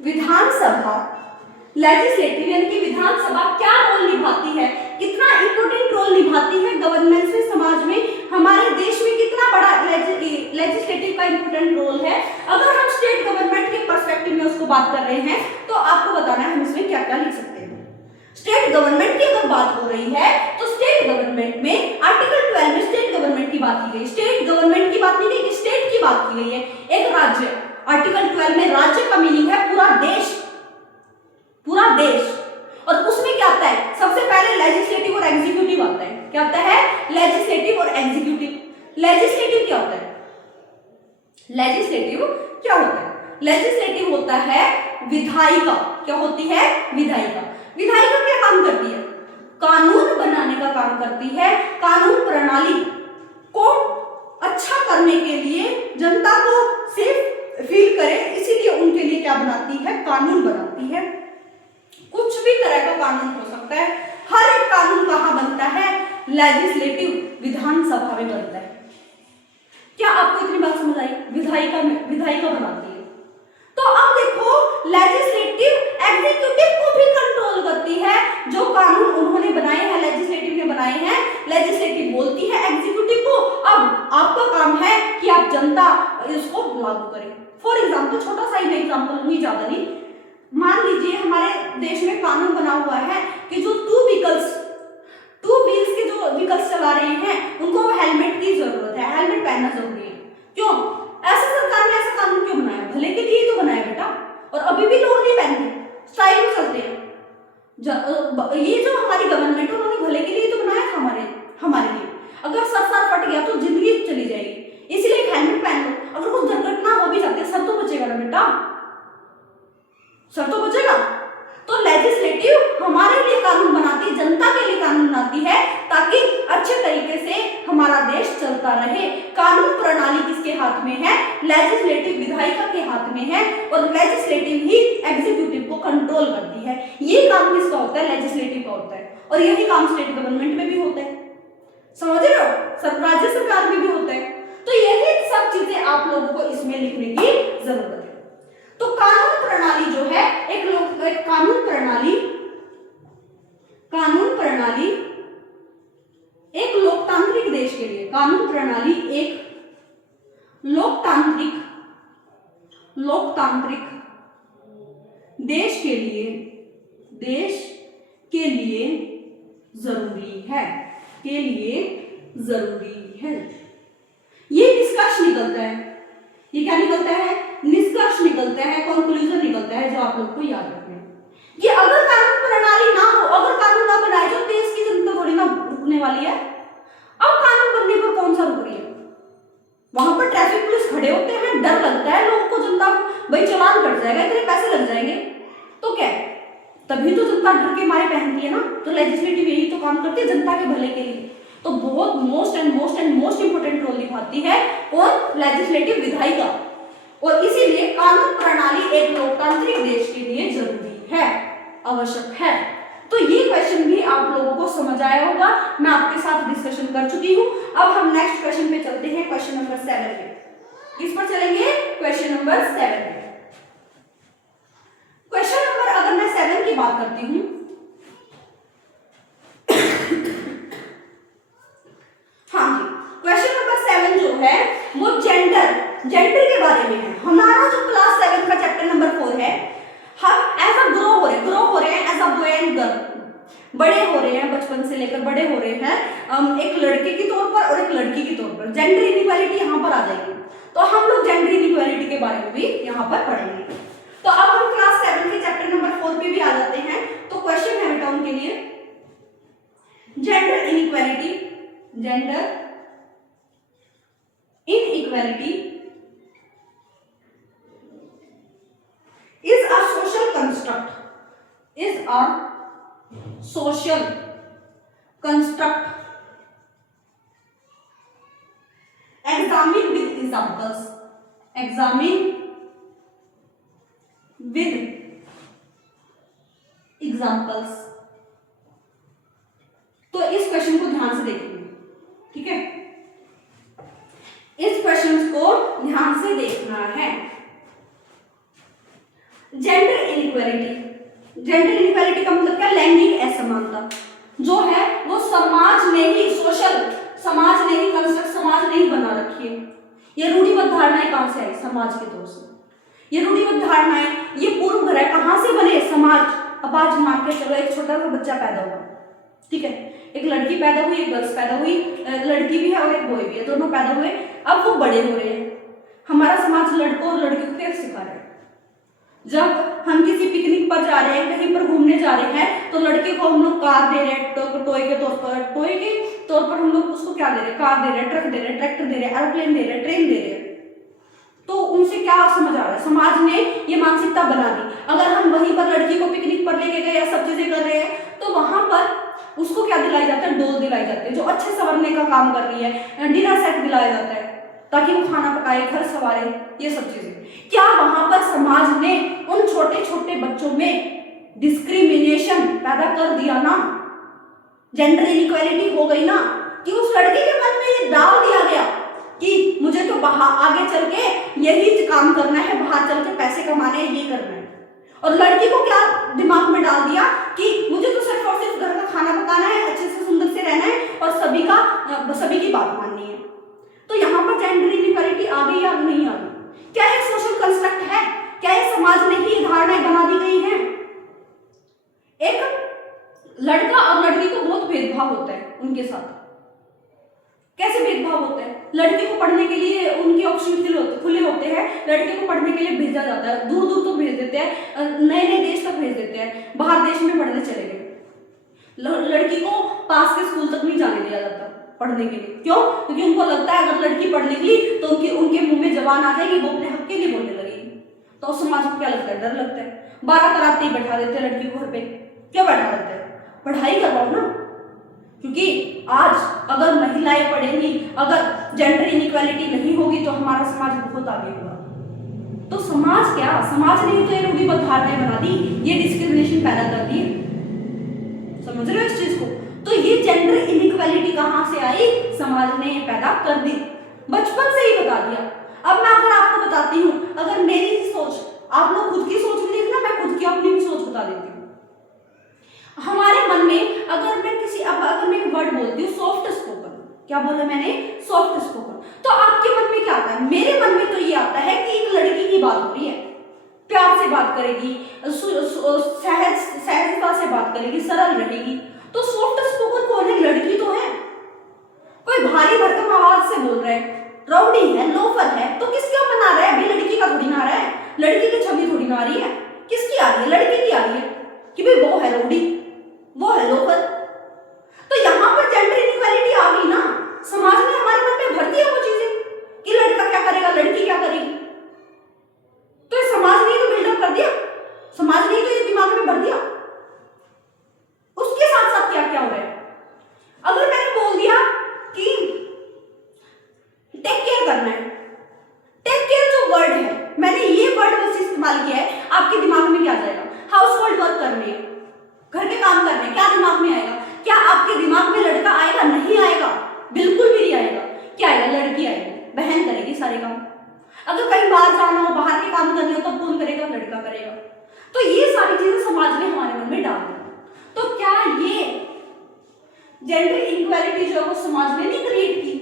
विधानसभा लेजिस्लेटिव यानी कि विधानसभा क्या रोल निभाती है, कितना इंपॉर्टेंट रोल निभाती है गवर्नेंस में, समाज में, हमारे देश में कितना बड़ा लेजिस्लेटिव का इंपॉर्टेंट रोल है। अगर हम स्टेट गवर्नमेंट के पर्सपेक्टिव में उसको बात कर रहे हैं तो आपको बताना है हम इसमें क्या क्या लिख सकते हैं। स्टेट गवर्नमेंट की अगर बात हो रही है तो स्टेट गवर्नमेंट में आर्टिकल 12 में स्टेट गवर्नमेंट की बात की गई, स्टेट गवर्नमेंट की बात नहीं की, स्टेट की बात की गई है, एक राज्य। आर्टिकल 12 में राज्य का मीनिंग है पूरा देश, पूरा देश। और उसमें क्या आता है, सबसे पहले लेजिस्लेटिव और एग्जीक्यूटिव आता है। क्या आता है, लेजिस्लेटिव और एग्जीक्यूटिव। लेजिस्लेटिव क्या होता है, लेजिस्लेटिव क्या होता है, लेजिस्लेटिव होता है विधायिका। क्या होती है, विधायिका। विधायिका क्या काम करती है, कानून बनाने का काम करती है, कानून प्रणाली को अच्छा करने के लिए, जनता को सेफ फील करे इसीलिए उनके लिए क्या बनाती है, कानून बनाती है। कुछ भी तरह का कानून हो सकता है, हर एक कानून कहाँ बनता है, लेजिस्लेटिव विधानसभा में बनता है। क्या आपको इतनी बात समझ आई, विधायिका बनाती है। तो अब देखो लेजिस्लेटिव एग्जीक्यूटिव को भी कंट्रोल करती है, जो कानून उन्होंने बनाए हैं, लेजिस्लेटिव ने बनाए हैं, लेजिस्लेटिव बोलती है एग्जीक्यूटिव को अब आपका काम है कि आप जनता इसको लागू करें। फॉर एग्जाम्पल, छोटा सा ही मैं एग्जाम्पल लूंगी, ज्यादा नहीं। मान लीजिए हमारे देश में कानून बना हुआ है कि जो टू व्हील्स के जो व्हीकल्स चला रहे हैं उनको हेलमेट की जरूरत है, हेलमेट पहनना जरूरी है। क्यों, ऐसा सरकार ने ऐसा कानून क्यों बनाया, भले के लिए तो बनाया बेटा। और अभी भी लोग नहीं पहनते, स्टाइल में चलते हैं। ये जो हमारी गवर्नमेंट है उन्होंने भले के लिए तो बनाया था हमारे लिए। अगर सर फट गया तो जिंदगी चली जाएगी, इसलिए एक हेलमेट पहन लो। अगर कुछ दुर्घटना हो भी जाती है सर तो बचेगा ना बेटा, सर तो बचेगा। तो लेजिस्लेटिव हमारे लिए कानून बनाती है, जनता के लिए कानून बनाती है, ताकि अच्छे तरीके से हमारा देश चलता रहे। कानून प्रणाली किसके हाथ में है, लेजिस्लेटिव विधायिका के हाथ में है, और लेजिस्लेटिव ही एग्जीक्यूटिव को कंट्रोल करती है। ये काम किसका होता है, लेजिस्लेटिव का होता है। और यही काम स्टेट गवर्नमेंट में भी होता है, समझ रहे हो, राज्य सरकार में भी होता है। तो यही सब चीजें आप लोगों को इसमें लिखने की जरूरत है। तो कानून प्रणाली जो है कानून प्रणाली एक लोकतांत्रिक देश के लिए, कानून प्रणाली एक लोकतांत्रिक देश के लिए जरूरी है। ये निष्कर्ष निकलता है, ये क्या निकलता है, निष्कर्ष निकलता है, कंक्लूजन निकलता है, जो आप लोग को याद रखना है कि अगर कानून प्रणाली ना हो, अगर कानून ना बनाए तो देश की जनता थोड़ी ना रुकने वाली है। अब कानून बनने पर कौन सा रुक रही है, वहां पर ट्रैफिक पुलिस खड़े होते हैं, डर लगता है लोगों को, जनता भाई चालान कट जाएगा, इतने पैसे लग जाएंगे, तो क्या तभी तो जनता डर के मारे पहनती है ना। तो लेजिस्लेटिव यही तो काम करती है, जनता के भले के लिए। तो बहुत मोस्ट इंपोर्टेंट रोल निभाती है और लेजिस्लेटिव विधायिका, और इसीलिए कानून प्रणाली एक लोकतांत्रिक देश के लिए जरूरी है, आवश्यक है। तो ये क्वेश्चन भी आप लोगों को समझ आया होगा, मैं आपके साथ डिस्कशन कर चुकी हूँ। अब हम नेक्स्ट क्वेश्चन पे चलते हैं, क्वेश्चन नंबर 7 पे। इस पर चलेंगे क्वेश्चन नंबर 7 पे। क्वेश्चन नंबर अगर मैं 7 की बात करती हूँ, हाँ जी, क्वेश्चन नंबर 7 जो है वो जेंडर के बारे में है। हमारा जो क्लास 7 का चैप्टर नंबर 4 है, हम एज अ ग्रो हो रहे हैं as a boy and girl, बड़े हो रहे हैं, बचपन से लेकर बड़े हो रहे हैं, एक लड़के के तौर पर और एक लड़की के तौर पर। जेंडर इनइक्वालिटी यहाँ पर आ जाएगी, तो हम लोग जेंडर इनइक्वालिटी के बारे में भी यहाँ पर पढ़ेंगे। तो अब हम क्लास 7 के चैप्टर नंबर 4 पे भी आ gender inequality, gender inequality is a social construct, is a social construct examine with examples, examine with examples। तो इस क्वेश्चन को ध्यान से देखिए, ठीक है, इस क्वेश्चन को ध्यान से देखना है। जेंडर इनइक्वालिटी, जेंडर इनइक्वालिटी का मतलब क्या, लैंगिक असमानता जो है वो समाज ने ही, सोशल समाज ने ही कंस्ट्रक्ट, समाज ने ही बना रखी है। ये रूढ़िबद्ध धारणाएं कहां से आई, समाज के दौर से। ये रूढ़िबद्ध धारणाएं, ये पूर्व ग्रह कहां से बने, समाज। अब आज मान के चलो एक छोटा सा बच्चा पैदा हुआ, ठीक है, एक लड़की पैदा हुई, एक गर्ल्स पैदा हुई, लड़की भी है और एक बॉय भी है, दोनों पैदा हुए, अब वो बड़े हो रहे हैं। हमारा समाज लड़कों और लड़कियों को क्या सिखा रहा है, जब हम किसी पिकनिक पर जा रहे हैं, कहीं पर घूमने जा रहे हैं, तो लड़के को हम लोग कार दे रहे हैं, टॉय के तौर पर, टॉय के तौर पर हम लोग उसको क्या दे रहे हैं, कार दे रहे हैं, ट्रक दे रहे हैं, ट्रैक्टर दे रहे हैं, एरोप्लेन दे रहे हैं, ट्रेन दे रहे हैं। तो उनसे क्या समझ आ रहा है, समाज ने ये मानसिकता बना दी। अगर हम वहीं पर लड़की को पिकनिक पर लेके गए या सब चीजें कर रहे हैं, तो वहां पर उसको क्या दिलाया जाता है, डोल दिलाई जाती है जो अच्छे संवरने का काम कर रही है, डिनर सेट दिलाया जाता है ताकि वो खाना पकाए, घर संवारे, ये सब चीजें। क्या वहां पर समाज ने उन छोटे छोटे बच्चों में डिस्क्रिमिनेशन पैदा कर दिया ना, जेंडर इनइक्वालिटी हो गई ना, कि उस लड़के के मन में ये डाल दिया गया कि मुझे तो बाहर आगे चल के यही काम करना है, बाहर चल के पैसे कमाने हैं, ये करना है। और लड़की को क्या दिमाग में डाल दिया कि मुझे तो सिर्फ और सिर्फ घर का खाना पकाना है, अच्छे से सुंदर से रहना है और सभी की बात माननी है। तो यहाँ पर जेंडर इनइक्वालिटी आ गई या नहीं आ गई? क्या ये सोशल कंस्ट्रक्ट है? क्या ये समाज ने ही धारणाएं बना दी गई हैं? एक लड़का और लड़की को बहुत भेदभाव होता है उनके साथ। कैसे भेदभाव होता है? लड़की को पढ़ने के लिए उनके ऑप्शन खुले होते हैं, लड़के को पढ़ने के लिए भेजा जाता है, दूर दूर तक भेज देते हैं, नए नए देश तक भेज देते हैं, बाहर देश में पढ़ने चले गए। लड़की को पास के स्कूल तक नहीं जाने दिया जाता पढ़ने के लिए। क्यों? क्योंकि उनको लगता है अगर लड़की पढ़ लिख ली तो उनके मुंह में जबान आ जाएगी, वो अपने हक के लिए बोलने लगेगी। तो समाज को क्या लगता है, डर लगता है। 12 कराते ही बैठा देते हैं लड़की को घर पे। क्यों बैठा देते हैं? पढ़ाई करवाओ ना। क्योंकि आज अगर महिलाएं पढ़ेंगी, अगर जेंडर इनइक्वालिटी नहीं होगी तो हमारा समाज बहुत आगे होगा। तो समाज क्या, समाज ने तो ये रूढ़िबद्ध धारणाएं बना दी, ये डिस्क्रिमिनेशन पैदा कर दी। समझ रहे हो इस चीज को? तो ये जेंडर इनइक्वालिटी कहां से आई? समाज ने पैदा कर दी, बचपन से ही बता दिया। अब मैं अगर आपको बताती हूं, अगर मेरी सोच, आप लोग खुद की सोच भी देखना, मैं खुद की अपनी भी सोच बता देती हूँ। हमारे मन में अगर मैं एक वर्ड बोलती हूँ सॉफ्ट स्पोकन, क्या बोला मैंने, सॉफ्ट स्पोकन, तो आपके मन में क्या आता है? मेरे मन में तो ये आता है कि एक लड़की की बात हो रही है, प्यार से बात करेगी, सहजता से बात करेगी, सरल रहेगी। तो सॉफ्ट स्पोकन कौन है? लड़की तो है। कोई भारी भरकम आवाज से बोल रहा है, राउडी है, लोफर है, तो किसका मना रहा है भाई? लड़की का थोड़ी ना आ रहा है, लड़की की छवि थोड़ी ना आ रही है। किसकी आ रही है? लड़की की आ रही है कि भाई वो है राउडी, वो है लोफर। तो यहां पर जेंडर इनइक्वालिटी आ गई ना। समाज ने हमारे मन में भर दिया वो चीजें कि लड़का क्या करेगा, लड़की क्या करेगी। तो ये समाज ने तो बिल्डअप कर दिया, समाज ने तो ये दिमाग में भर दिया। उसके साथ साथ क्या क्या हो रहा है? अगर मैंने बोल दिया कि टेक केयर करना है, टेक केयर जो वर्ड है, मैंने ये वर्ड बस इस्तेमाल किया है, आपके दिमाग में क्या जाएगा? हाउस होल्ड वर्क करने, घर के काम करने, क्या दिमाग में आएगा? क्या आपके दिमाग में लड़का आएगा? नहीं आएगा, बिल्कुल भी नहीं आएगा। क्या आएगा? लड़की आएगी, बहन करेगी सारे काम। अगर कहीं बाहर जाना हो, बाहर के काम करने हो, तब कौन करेगा? लड़का करेगा। तो ये सारी चीजें समाज ने हमारे मन में डाल दी। तो क्या ये जेंडर इनइक्वालिटी जो है वो समाज ने नहीं क्रिएट की?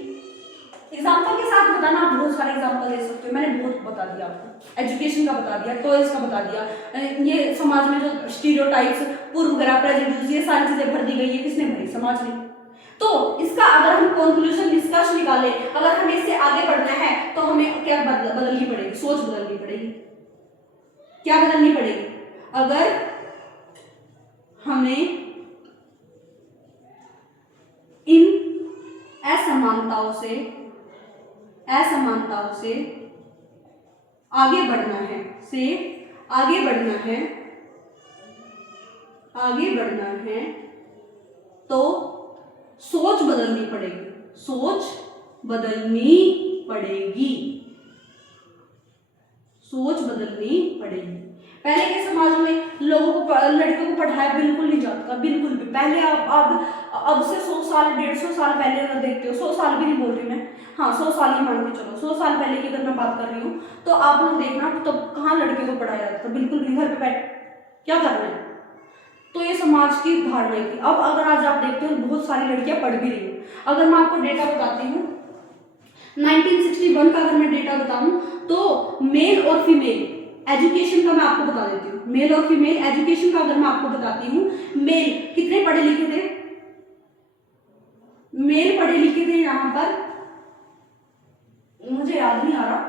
एग्जाम्पल के साथ बताना, आप बहुत सारे एग्जाम्पल दे सकते हो, मैंने बहुत बता दिया आपको, एजुकेशन का बता दिया, टॉयज का बता दिया, ये समाज में जो स्टीरियोटाइप्स, पूर्वग्रह, प्रेजुडिस, ये सारी चीजें भर दी गई है, किसने भरी? समाज ने। तो इसका अगर हम कंक्लूजन, निष्कर्ष निकालें, अगर हमें इससे आगे बढ़ना है तो हमें क्या बदलनी पड़ेगी? सोच बदलनी पड़ेगी। क्या बदलनी पड़ेगी? अगर हमें असमानताओं से आगे बढ़ना है तो सोच बदलनी पड़ेगी। पहले के समाज में लोगों को, लड़कियों को पढ़ाया बिल्कुल नहीं जाता, बिल्कुल भी। पहले अब से 100 साल 150 साल पहले अगर देखते हो, 100 साल भी नहीं बोल रही मैं, हाँ 100 साल ही मान के चलो, 100 साल पहले की अगर मैं बात कर रही हूँ तो आप लोग देखना तो कहाँ लड़कियों को पढ़ाया जाता था, बिल्कुल भी। घर पे बैठ क्या करना है, तो ये समाज की धारणा थी। अब अगर आज आप देखते हो बहुत सारी लड़कियां पढ़ भी रही हैं। अगर मैं आपको डेटा बताती हूँ 1961 का, अगर मैं डेटा बताऊं तो मेल और फीमेल एजुकेशन का मैं आपको बता देती हूँ। मेल और फीमेल एजुकेशन का अगर मैं आपको बताती हूँ, मेल कितने पढ़े लिखे थे, मेल पढ़े लिखे थे यहाँ पर, मुझे याद नहीं आ रहा,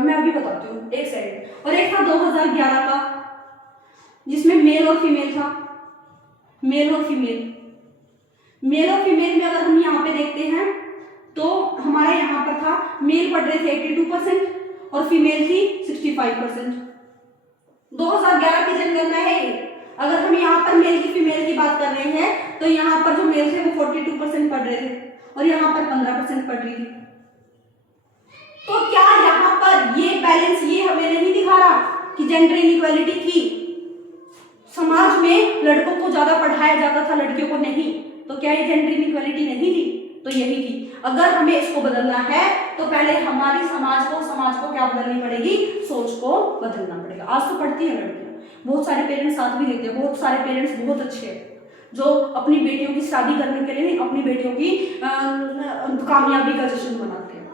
मैं अभी बताती हूँ, एक सेकंड। और एक था 2011 का जिसमें मेल और फीमेल था। मेल और फीमेल में अगर हम यहाँ पे देखते हैं तो हमारे यहाँ पर था, मेल पढ़ रहे थे 82% और फीमेल थी 65%। 2011 की जनगणना है। अगर हम यहाँ पर मेल की फीमेल की बात कर रहे हैं तो यहाँ पर जो मेल थे वो 42% पढ़ रहे थे और यहाँ पर 15% पढ़ रही थी। तो क्या यहाँ पर ये बैलेंस ये हमें नहीं दिखा रहा कि जेंडर इनइक्वालिटी थी, समाज में लड़कों को ज्यादा पढ़ाया जाता था, लड़कियों को नहीं? तो क्या ये जेंडर इनइक्वालिटी नहीं थी? तो यही थी। अगर हमें इसको बदलना है तो पहले हमारी समाज को क्या बदलनी पड़ेगी, सोच को बदलना पड़ेगा। आज तो पढ़ती है लड़कियां, बहुत सारे पेरेंट्स साथ भी देते हैं, बहुत सारे पेरेंट्स बहुत अच्छे हैं जो अपनी बेटियों की शादी करने के लिए नहीं, अपनी बेटियों की कामयाबी का जश्न मनाते हैं।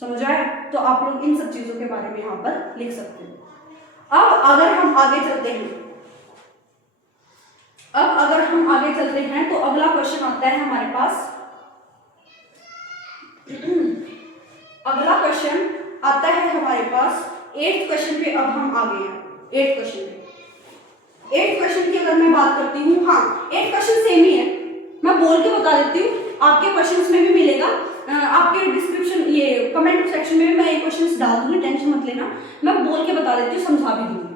समझ आए? तो आप लोग इन सब चीजों के बारे में यहाँ पर लिख सकते हैं। अब अगर हम आगे चलते हैं तो अगला क्वेश्चन आता है हमारे पास। अगला क्वेश्चन आता है हमारे पास 8th क्वेश्चन पे। अब हम आ गए हैं 8th क्वेश्चन की अगर मैं बात करती हूँ, हाँ 8th क्वेश्चन सेम ही है, मैं बोल के बता देती हूँ, आपके क्वेश्चंस में भी मिलेगा, आपके डिस्क्रिप्शन ये कमेंट सेक्शन में भी मैं ये क्वेश्चंस डाल दूंगी, टेंशन मत लेना, मैं बोल के बता देती हूँ, समझा भी दूंगी।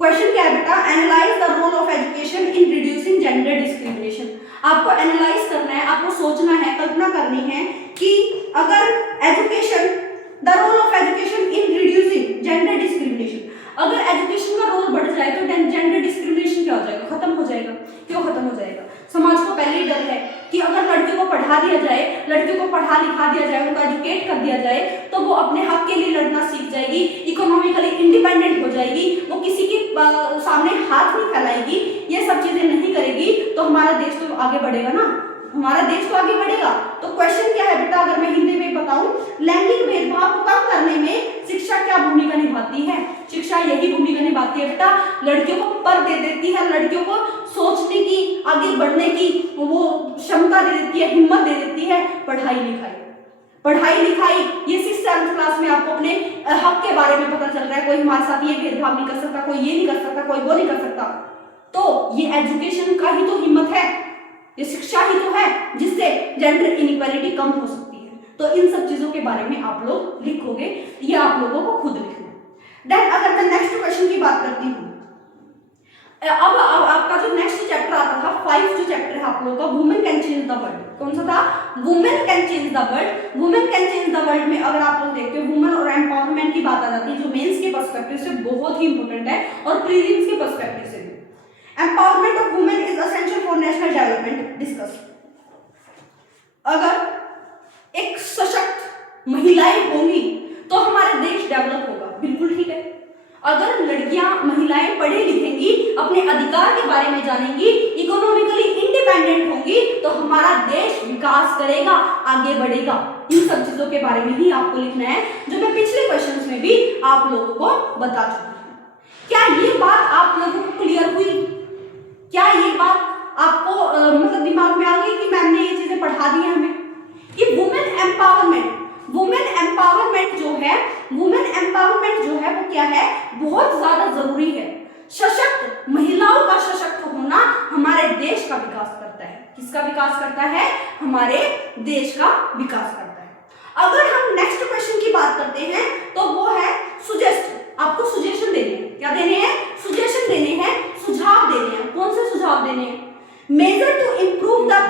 क्वेश्चन क्या है बेटा, analyse the role of education in reducing gender discrimination. आपको एनालाइज करना है, आपको सोचना है, कल्पना करनी है कि अगर education, the role of education in reducing gender discrimination, अगर एजुकेशन का रोल बढ़ जाए तो जेंडर डिस्क्रिमिनेशन क्या हो जाएगा, खत्म हो जाएगा। क्यों खत्म हो जाएगा? समाज को पहले ही डर है कि अगर लड़कियों को पढ़ा दिया जाए, लड़कियों को पढ़ा लिखा दिया जाए, उनको एजुकेट कर दिया जाए तो वो अपने हक के लिए लड़ना सीख जाएगी, इकोनॉमिकली इंडिपेंडेंट हो जाएगी, वो किसी के सामने हाथ नहीं फैलाएगी, ये सब चीजें नहीं करेगी तो हमारा देश तो आगे बढ़ेगा ना, हमारा देश तो आगे बढ़ेगा। तो क्वेश्चन क्या है बेटा, अगर मैं हिंदी में बताऊं, लैंगिक भेदभाव को कम करने में शिक्षा क्या भूमिका निभाती है? शिक्षा यही भूमिका निभाती है बेटा, लड़कियों को पर दे देती है, लड़कियों को सोचने की, आगे बढ़ने की वो क्षमता दे देती है, हिम्मत दे देती है। पढ़ाई लिखाई ये 6th 7th क्लास में आपको अपने हक के बारे में पता चल रहा है, कोई हमारे साथ ये भेदभाव नहीं कर सकता, कोई ये नहीं कर सकता, कोई वो नहीं कर सकता। तो ये एजुकेशन का ही तो हिम्मत है, ये शिक्षा ही तो है जिससे जेंडर इनइक्वालिटी कम हो सकती है। तो इन सब चीजों के बारे में आप लोग लिखोगे, ये आप लोगों को खुद लिखना है। देन अगर मैं नेक्स्ट क्वेश्चन की बात करती हूँ, अब आपका जो नेक्स्ट चैप्टर आता था 5 जो चैप्टर है आप लोगों का, women can change the world. कौन सा था? Women can change the world. Women can change the world में अगर आप लोग देखते हो, वुमेन और एम्पावरमेंट की बात आ जाती है, जो मेंस के पर्सपेक्टिव से बहुत ही इंपॉर्टेंट है और प्रीलिम्स के पर्सपेक्टिव से भी। Empowerment of women is essential for national development. Discuss. अगर एक सशक्त महिलाएं होंगी तो हमारा देश डेवलप होगा, बिल्कुल ठीक है। अगर लड़कियां, महिलाएं पढ़े लिखेंगी, अपने अधिकार के बारे में जानेंगी, इकोनॉमिकली इंडिपेंडेंट होंगी तो हमारा देश विकास करेगा, आगे बढ़ेगा। इन सब चीजों के बारे में ही आपको लिखना है, जो मैं पिछले क्वेश्चंस में भी आप लोगों को बता चुकी हूं। क्या ये बात आप लोगों को क्लियर हुई? क्या ये बात आपको मतलब दिमाग में आ गई कि मैम ने ये चीजें पढ़ा दी है हमें कि वुमेन एम्पावरमेंट जो है वो क्या है, बहुत ज्यादा जरूरी है। सशक्त महिलाओं का सशक्त होना हमारे देश का विकास करता है। किसका विकास करता है? हमारे देश का विकास करता है। अगर हम नेक्स्ट क्वेश्चन की बात करते हैं तो वो है सुजेस्ट। आपको सुजेशन देने हैं, क्या देने हैं? सुजेशन देने हैं, सुझाव देने हैं। कौन से सुझाव देने हैं? Measure to improve the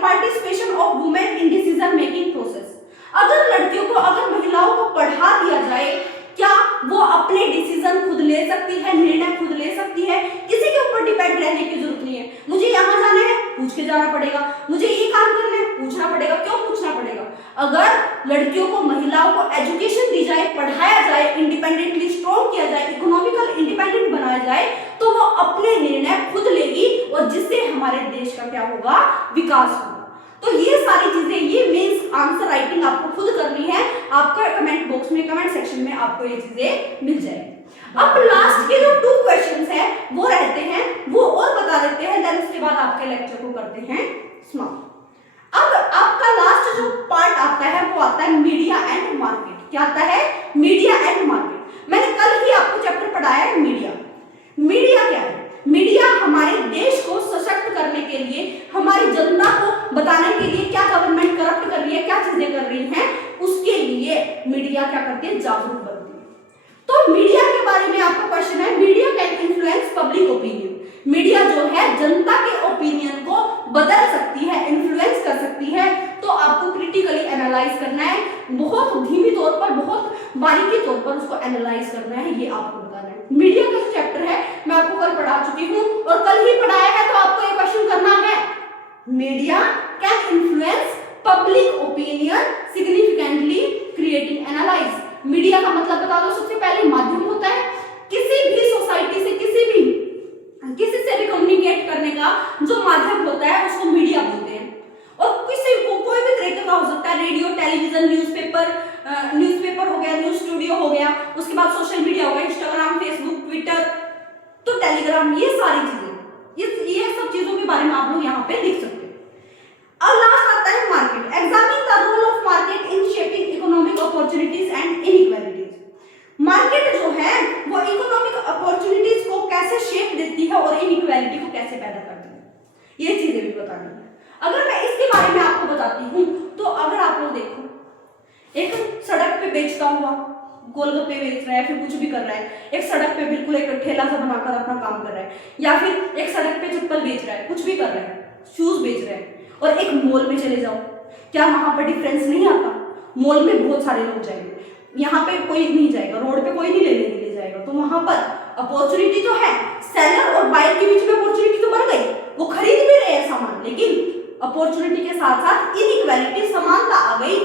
participation of women in decision making process. अगर लड़कियों को, अगर महिलाओं को पढ़ा दिया जाए, क्या वो अपने डिसीजन खुद ले सकती है, निर्णय खुद ले सकती है, किसी के ऊपर डिपेंड रहने की जरूरत नहीं है। मुझे यहाँ जाना है, पूछ के जाना पड़ेगा, मुझे ये काम करना है, पूछना पड़ेगा। क्यों पूछना पड़ेगा? अगर लड़कियों को, महिलाओं को एजुकेशन दी जाए, पढ़ाया जाए, इंडिपेंडेंटली स्ट्रॉन्ग किया जाए, इकोनॉमिकल इंडिपेंडेंट बनाया जाए, तो वो अपने निर्णय खुद लेगी और जिससे हमारे देश का क्या होगा? विकास होगा। तो ये सारी चीजें, ये मींस आंसर राइटिंग आपको खुद करनी है। आपका कमेंट बॉक्स में, कमेंट सेक्शन में आपको ये चीजें मिल जाएगी। अब लास्ट के जो 2 क्वेश्चंस है वो रहते हैं, वो और बता देते हैं, देन उसके बाद आपके लेक्चर को करते हैं समाप्त। अब आपका लास्ट जो पार्ट आता है वो आता है मीडिया एंड मार्केट। क्या आता है? Media and market. मैंने कल ही आपको चैप्टर पढ़ाया है मीडिया। मीडिया क्या है? मीडिया हमारे देश को सशक्त करने के लिए, हमारी जनता को बताने के लिए क्या गवर्नमेंट करप्ट कर रही है, क्या चीजें कर रही हैं, उसके लिए मीडिया क्या करती है? जागरूक बनती है। तो मीडिया के बारे में आपका क्वेश्चन है, media can influence public opinion. Media जो है जनता के ओपिनियन को बदल सकती है, इन्फ्लुएंस कर सकती है। तो आपको क्रिटिकली एनालाइज करना है, बहुत धीमी तौर पर, बहुत बारीकी तौर पर उसको एनालाइज करना है, ये आपको बताना है। मीडिया का जो चैप्टर है मैं आपको कल पढ़ा चुकी हूँ और कल ही पढ़ाया है, तो आपको ये क्वेश्चन करना है, media can influence public opinion significantly creating analyse. Media का मतलब बता दो, सबसे पहले माध्यम होता है किसी भी सोसाइटी से, किसी से भी कम्युनिकेट करने का जो माध्यम होता है उसको मीडिया बोलते हैं। और किसी को कोई भी तरीके का हो सकता है, रेडियो, टेलीविजन, न्यूज़पेपर हो गया, न्यूज़ स्टूडियो हो गया, उसके बाद सोशल मीडिया हो गया, इंस्टाग्राम, फेसबुक, ट्विटर, तो टेलीग्राम, ये सारी चीजें, ये सब चीजों के बारे में आप लोग यहाँ पे लिख सकते हैं। और लास्ट आता है market. Examine the role of market in shaping economic opportunities and inequalities. Market जो है वो इकोनॉमिक अपॉर्चुनिटीज को कैसे शेप देती है और इनइक्वालिटी को कैसे पैदा करती है, ये चीजें भी बतानी है। अगर मैं इसके बारे में आपको बताती हूँ, तो अगर आप लोग देखो, एक सड़क पे बेचता हुआ, गोलगप्पे बेच रहा है, फिर कुछ भी कर रहा है, एक सड़क पे बिल्कुल एक ठेला सा बनाकर अपना काम कर रहा है, या फिर एक सड़क पे चप्पल बेच रहा है, कुछ भी कर रहा है, शूज बेच रहा है, और एक मॉल में चले जाओ, क्या वहां पर डिफरेंस नहीं आता? मॉल में बहुत सारे लोग जाएंगे, यहाँ पे कोई नहीं जाएगा, रोड पे कोई नहीं लेने के लिए जाएगा, तो वहां पर अपॉर्चुनिटी तो है, सेलर और बायर के बीच में अपॉर्चुनिटी तो बन गई, वो खरीद भी रहे हैं सामान, लेकिन अपॉर्चुनिटी के साथ साथ इनइक्वालिटी, समानता आ गई।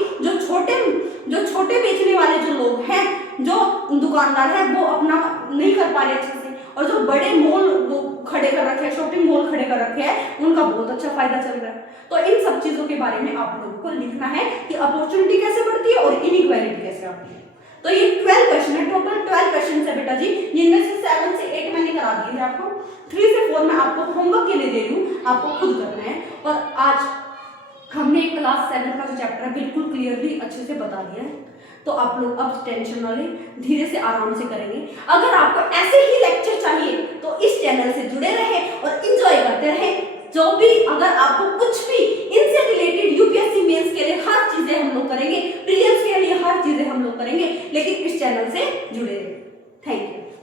जो छोटे बेचने वाले जो लोग हैं, जो दुकानदार हैं, वो अपना नहीं कर पा रहे अच्छे से, और जो बड़े मॉल वो खड़े कर रखे हैं, शॉपिंग मॉल खड़े कर रखे हैं, उनका बहुत अच्छा फायदा चल रहा है। तो इन सब चीजों के बारे में आप लोगों को लिखना है कि अपॉर्चुनिटी कैसे बढ़ती है और इनइक्वालिटी कैसे आती है। तो ये 12 क्वेश्चन है, टोटल 12 क्वेश्चन है बेटा जी। इनमें से 7 से 8 मैंने करा दिए हैं आपको, 3 से 4 मैं आपको होमवर्क के लिए दे रही हूँ, आपको खुद करना है। और आज हमने क्लास 7 का जो चैप्टर है बिल्कुल क्लियरली अच्छे से बता दिया है, तो आप लोग अब टेंशन ना लें, धीरे से आराम से करेंगे। अगर आपको ऐसे ही लेक्चर चाहिए तो इस चैनल से जुड़े रहें और एंजॉय करते रहें। जो भी, अगर आपको कुछ भी इनसे रिलेटेड, यूपीएससी मेंस के लिए हर चीजें हम लोग करेंगे, प्रीलिम्स के लिए हर चीजें हम लोग करेंगे, लेकिन इस चैनल से जुड़े रहें। Thank you.